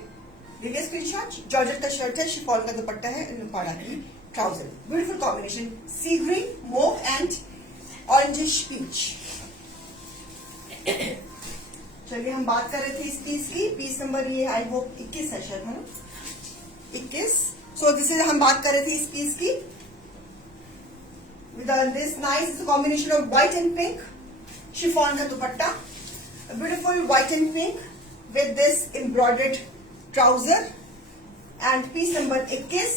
देखिए स्क्रीनशॉट। जॉर्जेट का शर्ट है, शिफॉन का दुपट्टा है, पाड़ा की trouser. Beautiful combination, sea green, mauve and orangish peach. चलिए हम बात कर रहे थे इस पीस की। पीस नंबर ये आई होप 21 है शायद, है ना 21। सो दिस इज, हम बात कर रहे थे इस पीस की with this nice combination of white and pink, chiffon का dupatta, beautiful white and pink with this embroidered trouser and piece number 21.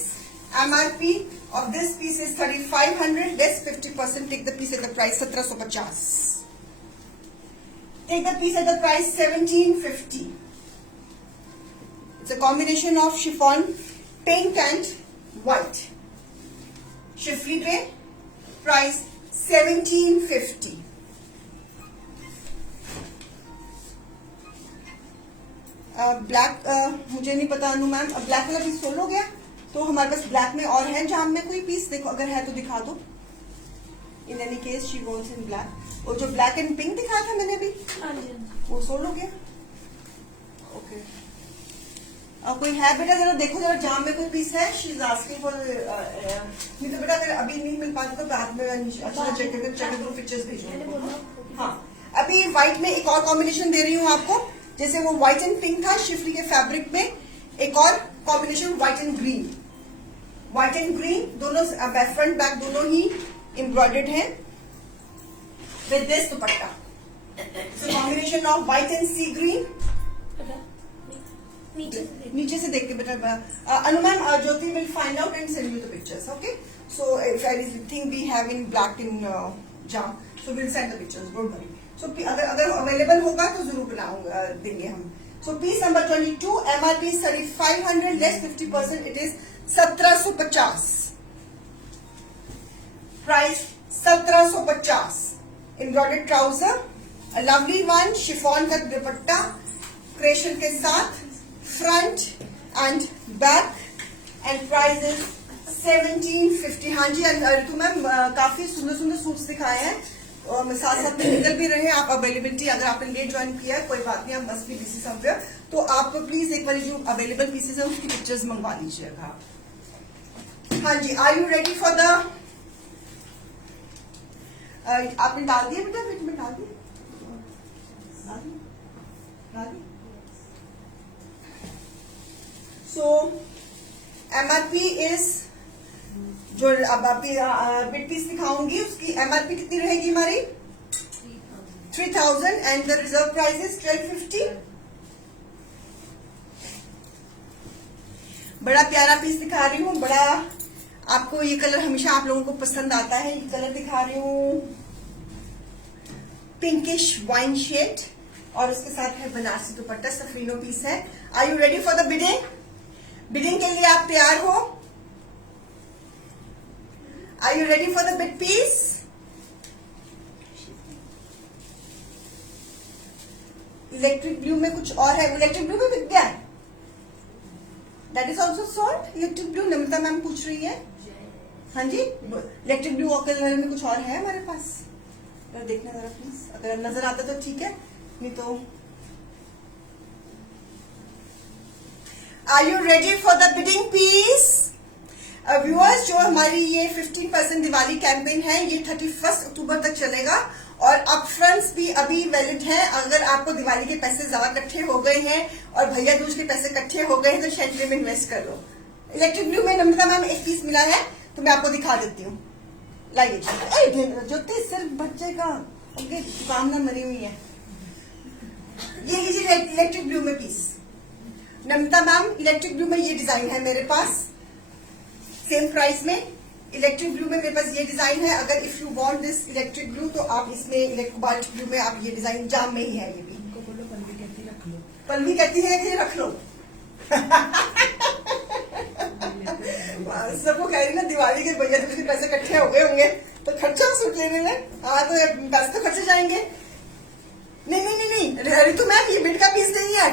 MRP of this piece is 3500, less 50%. Take the piece at the price 1750. Take the piece at the price 1750. It's a combination of chiffon, pink and white. Chiffon grey, price 1750. Black मुझे नहीं पता अनु ma'am, black वाला piece sold हो गया तो हमारे पास black में और है जाम में कोई पीस, देखो अगर है तो दिखा दो। In any case she wants in black. और जो ब्लैक एंड पिंक दिखाया था मैंने अभी, वो सोल्ड हो गया। ओके, कोई है बेटा जरा देखो, जरा जाम में कोई पीस है। शी इज आस्किंग फॉर, नहीं तो बेटा अगर अभी नहीं मिल पाता तो बाद में अच्छा चेक करके पिक्चर्स भेजो। हाँ, अभी व्हाइट में एक और कॉम्बिनेशन दे रही हूँ आपको, जैसे वो व्हाइट एंड पिंक था शिफली के फैब्रिक में, एक और combination white and green. White and green दोनों फ्रंट बैक दोनों ही एम्ब्रॉयडर्ड है with this dupatta. So combination of white and sea green. नीचे से देख के बेटा Anu ma'am, Jyoti will find out and send you the pictures. Okay, so if I think we have in black in jam, so will send the pictures, don't worry. So अगर available होगा तो जरूर बनाऊंगा, देंगे हम। So piece number 22, MRP 3500, less 50%, it is 1750। Price 1750। Embroidered trouser, a lovely one, chiffon का दुपट्टा, क्रेशन के साथ, front and back, and price is 1750। हाँ जी ऋतु मैम, काफी सुंदर सुंदर सूट्स दिखाए हैं और साथ साथ में निकल भी रहे हैं। आप अवेलेबिलिटी, अगर आपने लेट ज्वाइन किया है कोई बात नहीं, आप मस्ट बी बिजी समवेयर, तो आप प्लीज एक बार जो अवेलेबल पीसेस है उसकी पिक्चर्स मंगवा लीजिएगा। हाँ जी, are you ready for the, आपने डाल दिया बेटा, बीच में डाल दिया, सो एमआरपी इज, जो अब आपकी बिट पीस दिखाऊंगी उसकी एमआरपी कितनी रहेगी हमारी 3000 and the reserve price is 1250। बड़ा प्यारा पीस दिखा रही हूँ, बड़ा आपको ये कलर हमेशा आप लोगों को पसंद आता है। ये कलर दिखा रही हूँ पिंकिश वाइन शेड और उसके साथ है बनारसी दुपट्टा, सफरीनो पीस है। Are you ready for the bidding? Bidding के लिए आप तैयार हो? Are you ready for the bid piece? Electric blue में कुछ और है, इलेक्ट्रिक ब्लू में बिक गया है, that is also salt. Electric blue Namrata ma'am पूछ रही है। हाँ जी, इलेक्ट्रिक ब्लू और कलर में कुछ और है हमारे पास, तो देखना जरा प्लीज, अगर नजर आता तो ठीक है, नहीं तो। Are you ready for the bidding piece? Viewers, जो हमारी ये 15% दिवाली कैंपेन है ये 31 अक्टूबर तक चलेगा और अप फ्रंट्स भी अभी वैलिड है। अगर आपको दिवाली के पैसे ज्यादा इकट्ठे हो गए हैं और भैया दूज के पैसे इकट्ठे हो गए हैं तो शैंडली में इन्वेस्ट कर लो। इलेक्ट्रिक ब्लू में नम्रता मैम एक पीस मिला है तो मैं आपको दिखा देती हूँ, लाइए ज्योति सिर्फ बच्चे का कामना मरी हुई है। ये लीजिए इलेक्ट्रिक ब्लू में पीस, नम्रता मैम इलेक्ट्रिक ब्लू में ये डिजाइन है मेरे पास, सेम प्राइस में। इलेक्ट्रिक ब्लू में मेरे पास ये डिजाइन है। अगर if you want this electric blue तो आप इसमें कोबाल्ट ब्लू में आप ये डिजाइन, जाम में ही है ये भी। उनको बोलो पल्लवी कहती रख लो, पल्लवी कहती है कि रख लो। सबको कह रही ना दिवाली के भैया दूज के पैसे इकट्ठे हो गए होंगे तो खर्चा सूट लेने में, हाँ तो पैसे तो खर्चे जाएंगे। नहीं नहीं नहीं नहीं ऋतु मैम, ये बिड का पीस नहीं है।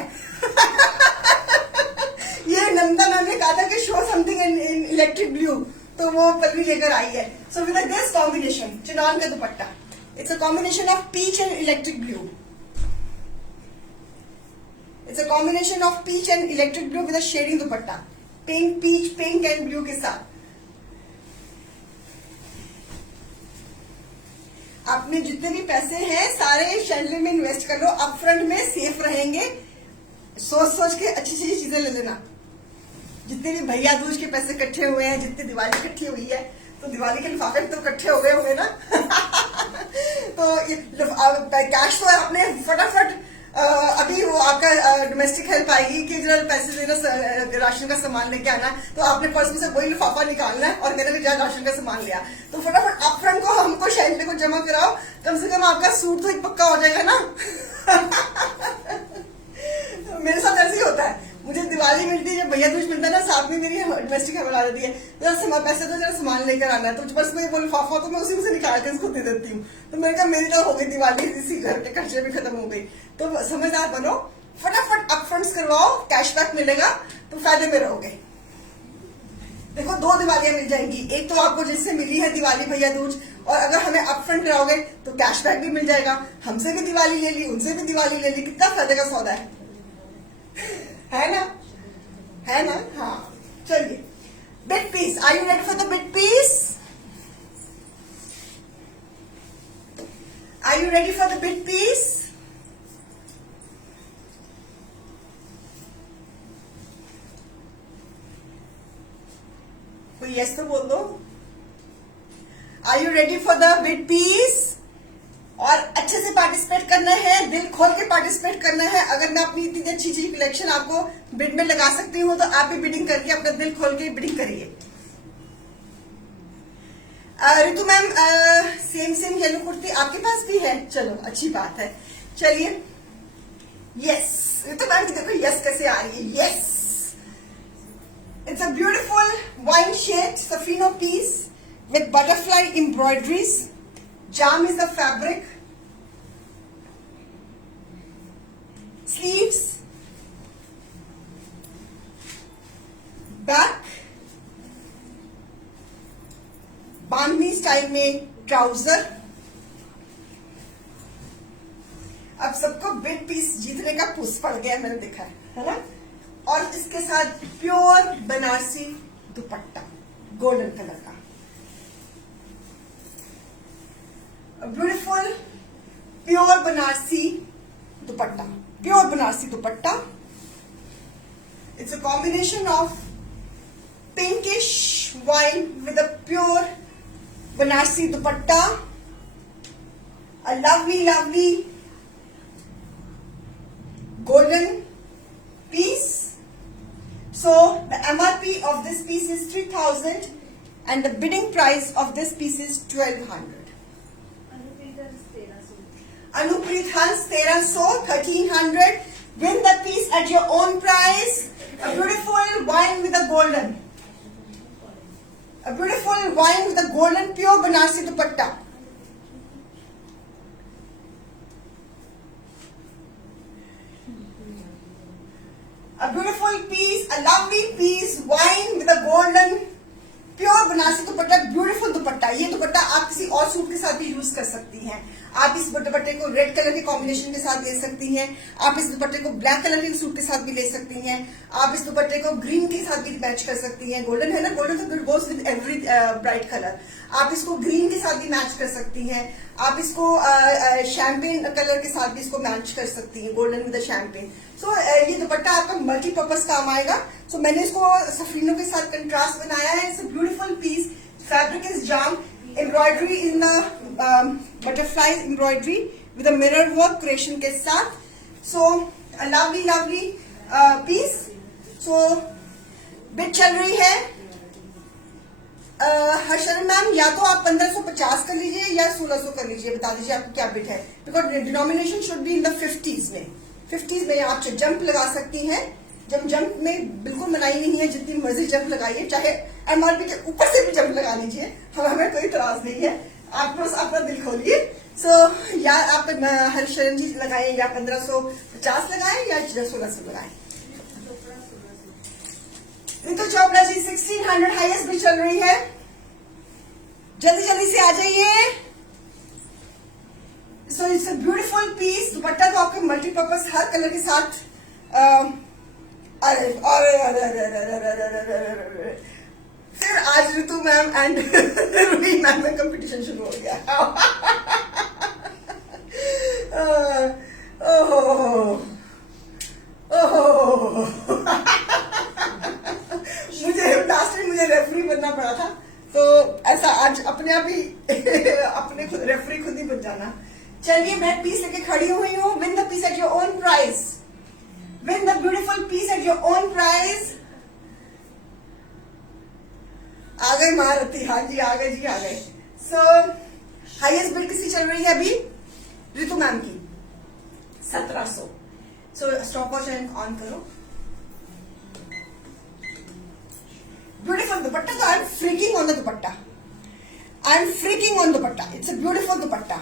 ये नंदा मैम ने कहा था कि show something in electric blue, तो वो पल्लवी लेकर आई है। So with this combination, chinon का dupatta, it's a combination of peach and electric blue. It's a combination of peach and electric blue with a shading dupatta, pink, peach, pink and blue के साथ। अपने जितने भी पैसे हैं सारे शैंडली में इन्वेस्ट कर लो, अपफ्रंट में सेफ रहेंगे। सोच सोच के अच्छी अच्छी चीजें ले लेना। जितने भी भैया दूज के पैसे इकट्ठे हुए हैं, जितनी दिवाली इकट्ठी हुई है, तो दिवाली के लिफाफे तो इकट्ठे हो गए होंगे ना। तो ये कैश तो आपने फटाफट अभी वो आपका डोमेस्टिक हेल्प आएगी कि जरा पैसे देना, राशन का सामान लेके आना, तो आपने पर्स में से वही लिफाफा निकालना है और मैंने भी जरा राशन का सामान लिया, तो फटाफट अपफ्रंट को हमको शैंडली को जमा कराओ, कम से कम आपका सूट तो एक पक्का हो जाएगा ना। मेरे साथ ऐसे ही होता है, मुझे दिवाली मिलती है, जब भैया दूज मिलता है ना, साथ में मेरी डोमेस्टिक हेल्प आ जाती है, जरा पैसे तो जरा सामान लेकर आना है, तो बस मैं वो लिफाफा तो मैं उसी में से निकाल के उसको दे देती हूँ। तो मैंने कहा मेरी तो हो गई दिवाली, इसी घर के खर्चे भी खत्म हो गई। तो समझदार बनो, फटाफट अपफ्रंट्स करवाओ, कैशबैक मिलेगा तो फायदे में रहोगे। देखो 2 दिवालियां मिल जाएंगी, एक तो आपको जिससे मिली है दिवाली भैया दूज, और अगर हमें अपफ्रंट कराओगे तो कैशबैक भी मिल जाएगा। हमसे भी दिवाली ले ली, उनसे भी दिवाली ले ली, कितना फायदे का सौदा है ना, है ना। हाँ चलिए, bid piece, are you ready for the bid piece? Are you ready for the bid piece? कोई यस तो बोल दो। Are you ready for the bid piece? और अच्छे से पार्टिसिपेट करना है, दिल खोल के पार्टिसिपेट करना है। अगर मैं अपनी इतनी अच्छी अच्छी कलेक्शन आपको बिड में लगा सकती हूँ तो आप भी बिडिंग करके अपना दिल खोल के बिडिंग करिए। Ritu ma'am same yellow kurti आपके पास भी है, चलो अच्छी बात है। चलिए यस, ऋतु मैम देखो यस कैसे आ रही है, yes. It's a beautiful wine shade सफीनो piece with butterfly embroideries. Jam is the fabric. Sleeves back, bandhani style में ट्राउजर। अब सबको बिग पीस जीतने का पुश पड़ गया, मैंने देखा है ना। और इसके साथ pure Banarasi dupatta golden colour का, beautiful pure Banarasi dupatta, pure Banarasi dupatta. It's a combination of pinkish wine with a pure Banarasi dupatta, a lovely golden piece. So the MRP of this piece is 3,000 and the bidding price of this piece is 1,200. Anupreet Hans 1300, 1300. Win the piece at your own price. A beautiful wine with a golden. A beautiful wine with a golden pure Banarsi dupatta. A beautiful piece, a lovely piece, wine with a golden pure Banarasi dupatta, beautiful दुपट्टा। ये दुपट्टा आप किसी और suit के साथ भी use कर सकती हैं। आप इस दुपट्टे को रेड कलर के कॉम्बिनेशन के साथ ले सकती हैं। आप इस दुपट्टे को ब्लैक कलर के सूट के साथ भी ले सकती हैं। आप इस दुपट्टे को ग्रीन के साथ भी मैच कर सकती हैं। गोल्डन है ना, गोल्डन तो goes with every bright colour. आप इसको ग्रीन के साथ भी मैच कर सकती हैं। आप इसको शैम्पेन कलर के साथ भी इसको मैच कर सकती हैं, गोल्डन विद शैम्पेन। सो ये दुपट्टा आपका मल्टीपर्पज काम आएगा। सो मैंने इसको सफरीनों के साथ कंट्रास्ट बनाया है। It's a beautiful piece, fabric is jam, embroidery in the butterfly embroidery with mirror work creation के साथ। So lovely piece. So bid चल रही है हर्षन मैम, या तो आप 1550 कर लीजिए या 1600 कर लीजिए। बता दीजिए आपको क्या बिड है, because denomination should be in the 50s में। 50s में आप जंप लगा सकती हैं। जंप में बिल्कुल मनाही नहीं है, जितनी मर्जी जंप लगाइए, चाहे एमआरपी के ऊपर से भी जंप लगा लीजिए, हमें कोई इतराज नहीं है। आप बस अपना दिल खोलिए। सो या आप हर्षन जी लगाए या 1550 लगाए या 1600 लगाए। रितु चोपड़ा जी 1600 हाईएस्ट भी चल रही है। जल्दी से आ जाइए। So it's a beautiful piece. Dupatta तो आपके मल्टीपर्पज हर कलर के साथ अरे फिर आज ऋतु मैम एंड रूही मैम में कंपटीशन शुरू हो गया। मुझे रेफरी बनना पड़ा था, तो ऐसा आज अपने आप ही अपने खुद रेफरी खुद ही बन जाना। चलिए मैं पीस लेके खड़ी हुई हूँ। Win the piece at your own price. Win the beautiful piece at your own price. आ गए महारथी, हाँ जी आ गए जी आ गए। सो हाईएस्ट बिड किसी चल रही है अभी? रितु मैम की 1700। सो स्टॉप वॉच ऑन करो। ब्यूटीफुल दुपट्टा। तो I am freaking on the dupatta. I am freaking on dupatta. It's a beautiful dupatta.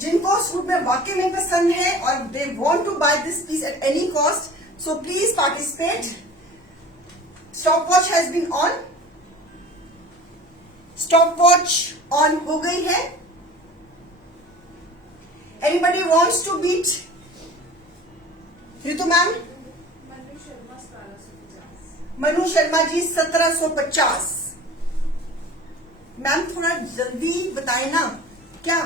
जिनको सूट में वाकई में पसंद है और they want to buy this piece at any cost, so please participate. Stopwatch has been on. Stopwatch on हो गई है। Anybody wants to beat Ritu ma'am? Manu Sharma ji 1750। Ma'am थोड़ा जल्दी बताएं ना, क्या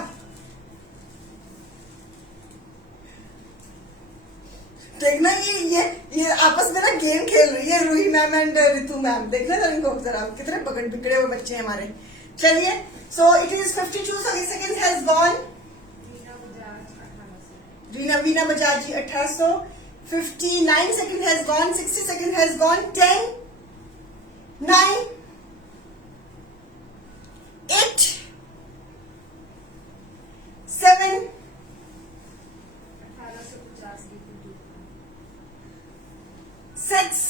देखना। ये आपस में ना गेम खेल रही है Ruhi ma'am and Ritu ma'am. देखना जरा इनको, जरा कितने बिगड़े हुए बच्चे हैं हमारे। चलिए so it is 52 second has gone. Veena Bajaj ji 1800। 59 second has gone. 60 second has gone. 10 9 8 7 6।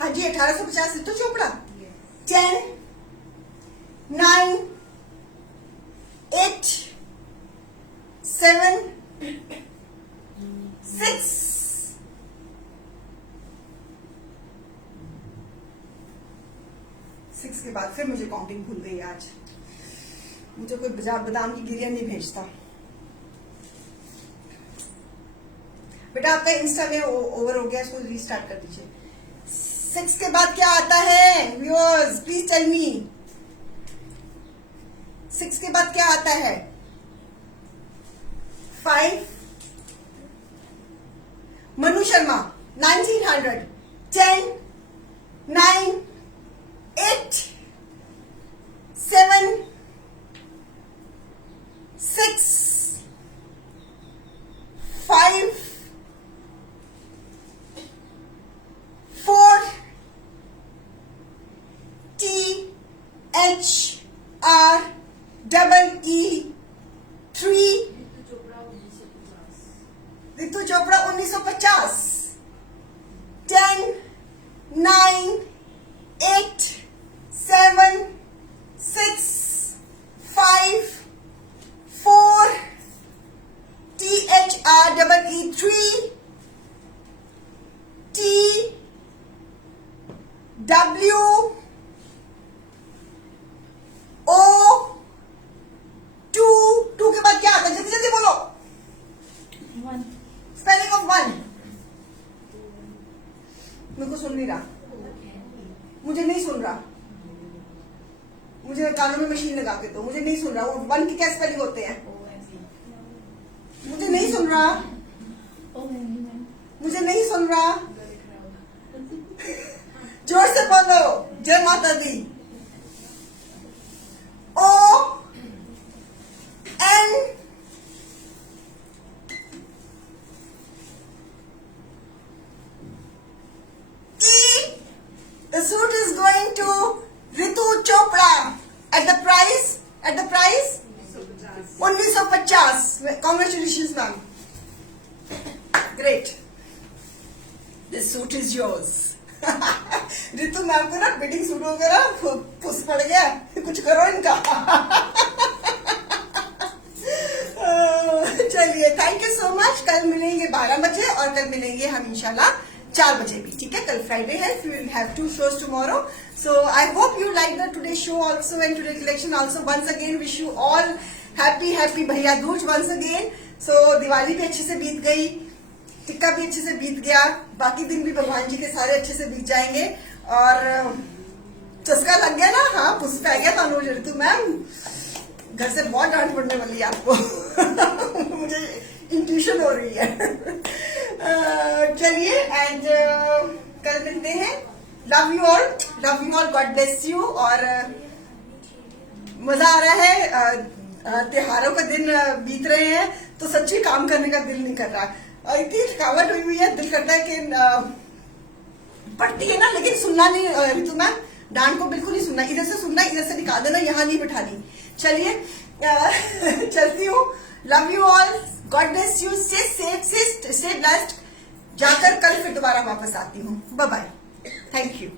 हाँ जी 1850 रितु चोपड़ा। 10 9 8 7 6 के बाद फिर मुझे काउंटिंग भूल गई आज। मुझे कोई बादाम की गिरिया नहीं भेजता। बेटा आपका इंस्टा में ओवर हो गया, इसको रीस्टार्ट कर दीजिए। 6 के बाद क्या आता है व्यूअर्स, प्लीज टेल मी। 6 के बाद क्या आता है? 5। मनु शर्मा 1900। 10 9 8 7 6 5 4 THREE 3। ऋतु चोपड़ा 1950। 10 9 8 7 6 5 4 THREE 3 TWO के बाद क्या आता है? जल्दी जल्दी बोलो। 1 स्पेलिंग ऑफ 1। मेरे को सुन नहीं रहा, मुझे नहीं सुन रहा। मुझे कानों में मशीन लगा के दो, मुझे नहीं सुन रहा। वो 1 की क्या स्पेलिंग होते हैं? मुझे नहीं सुन रहा, मुझे नहीं सुन रहा। जोर से बोलो, जय माता दी। ONE। The suit is going to Ritu Chopra at the price 1950. Congratulations, ma'am. Great. This suit is yours. Ritu ma'am को ना बिडिंग सूट वगैरह फुस पड़ गया, कुछ करो इनका। चलिए, थैंक यू सो मच। कल मिलेंगे 12 बजे और कल मिलेंगे हम इंशाल्लाह 4 बजे भी, ठीक है? कल फ्राइडे है, we will have 2 shows tomorrow. So I hope you like the today show also and today collection also. Once again wish you all happy भैया Dooj once again. So Diwali भी अच्छे से बीत गई, टिक्का भी अच्छे से बीत गया, बाकी दिन भी भगवान जी के सारे अच्छे से बीत जाएंगे। और चस्का लग गया ना, हाँ पुष्प आ गया तनुज ऋतु मैम, घर से बहुत डांट पड़ने वाली है आपको। मुझे इंट्यूशन हो रही है। चलिए, एंड कल मिलते हैं। Love you all, God bless you. और मजा आ रहा है, त्योहारों का दिन बीत रहे हैं तो सच्ची काम करने का दिल नहीं कर रहा। इतनी थकावट हुई है, दिल करता है कि पढ़ती है ना, लेकिन सुनना नहीं। ऋतु मैम डांट को बिल्कुल नहीं सुनना, इधर से सुनना, इधर से निकाल देना, यहाँ नहीं बिठानी। चलिए, चलती हूँ। Love you all, God bless you, stay safe, stay blessed. जाकर कल फिर दोबारा वापस आती हूँ। Bye bye, thank you.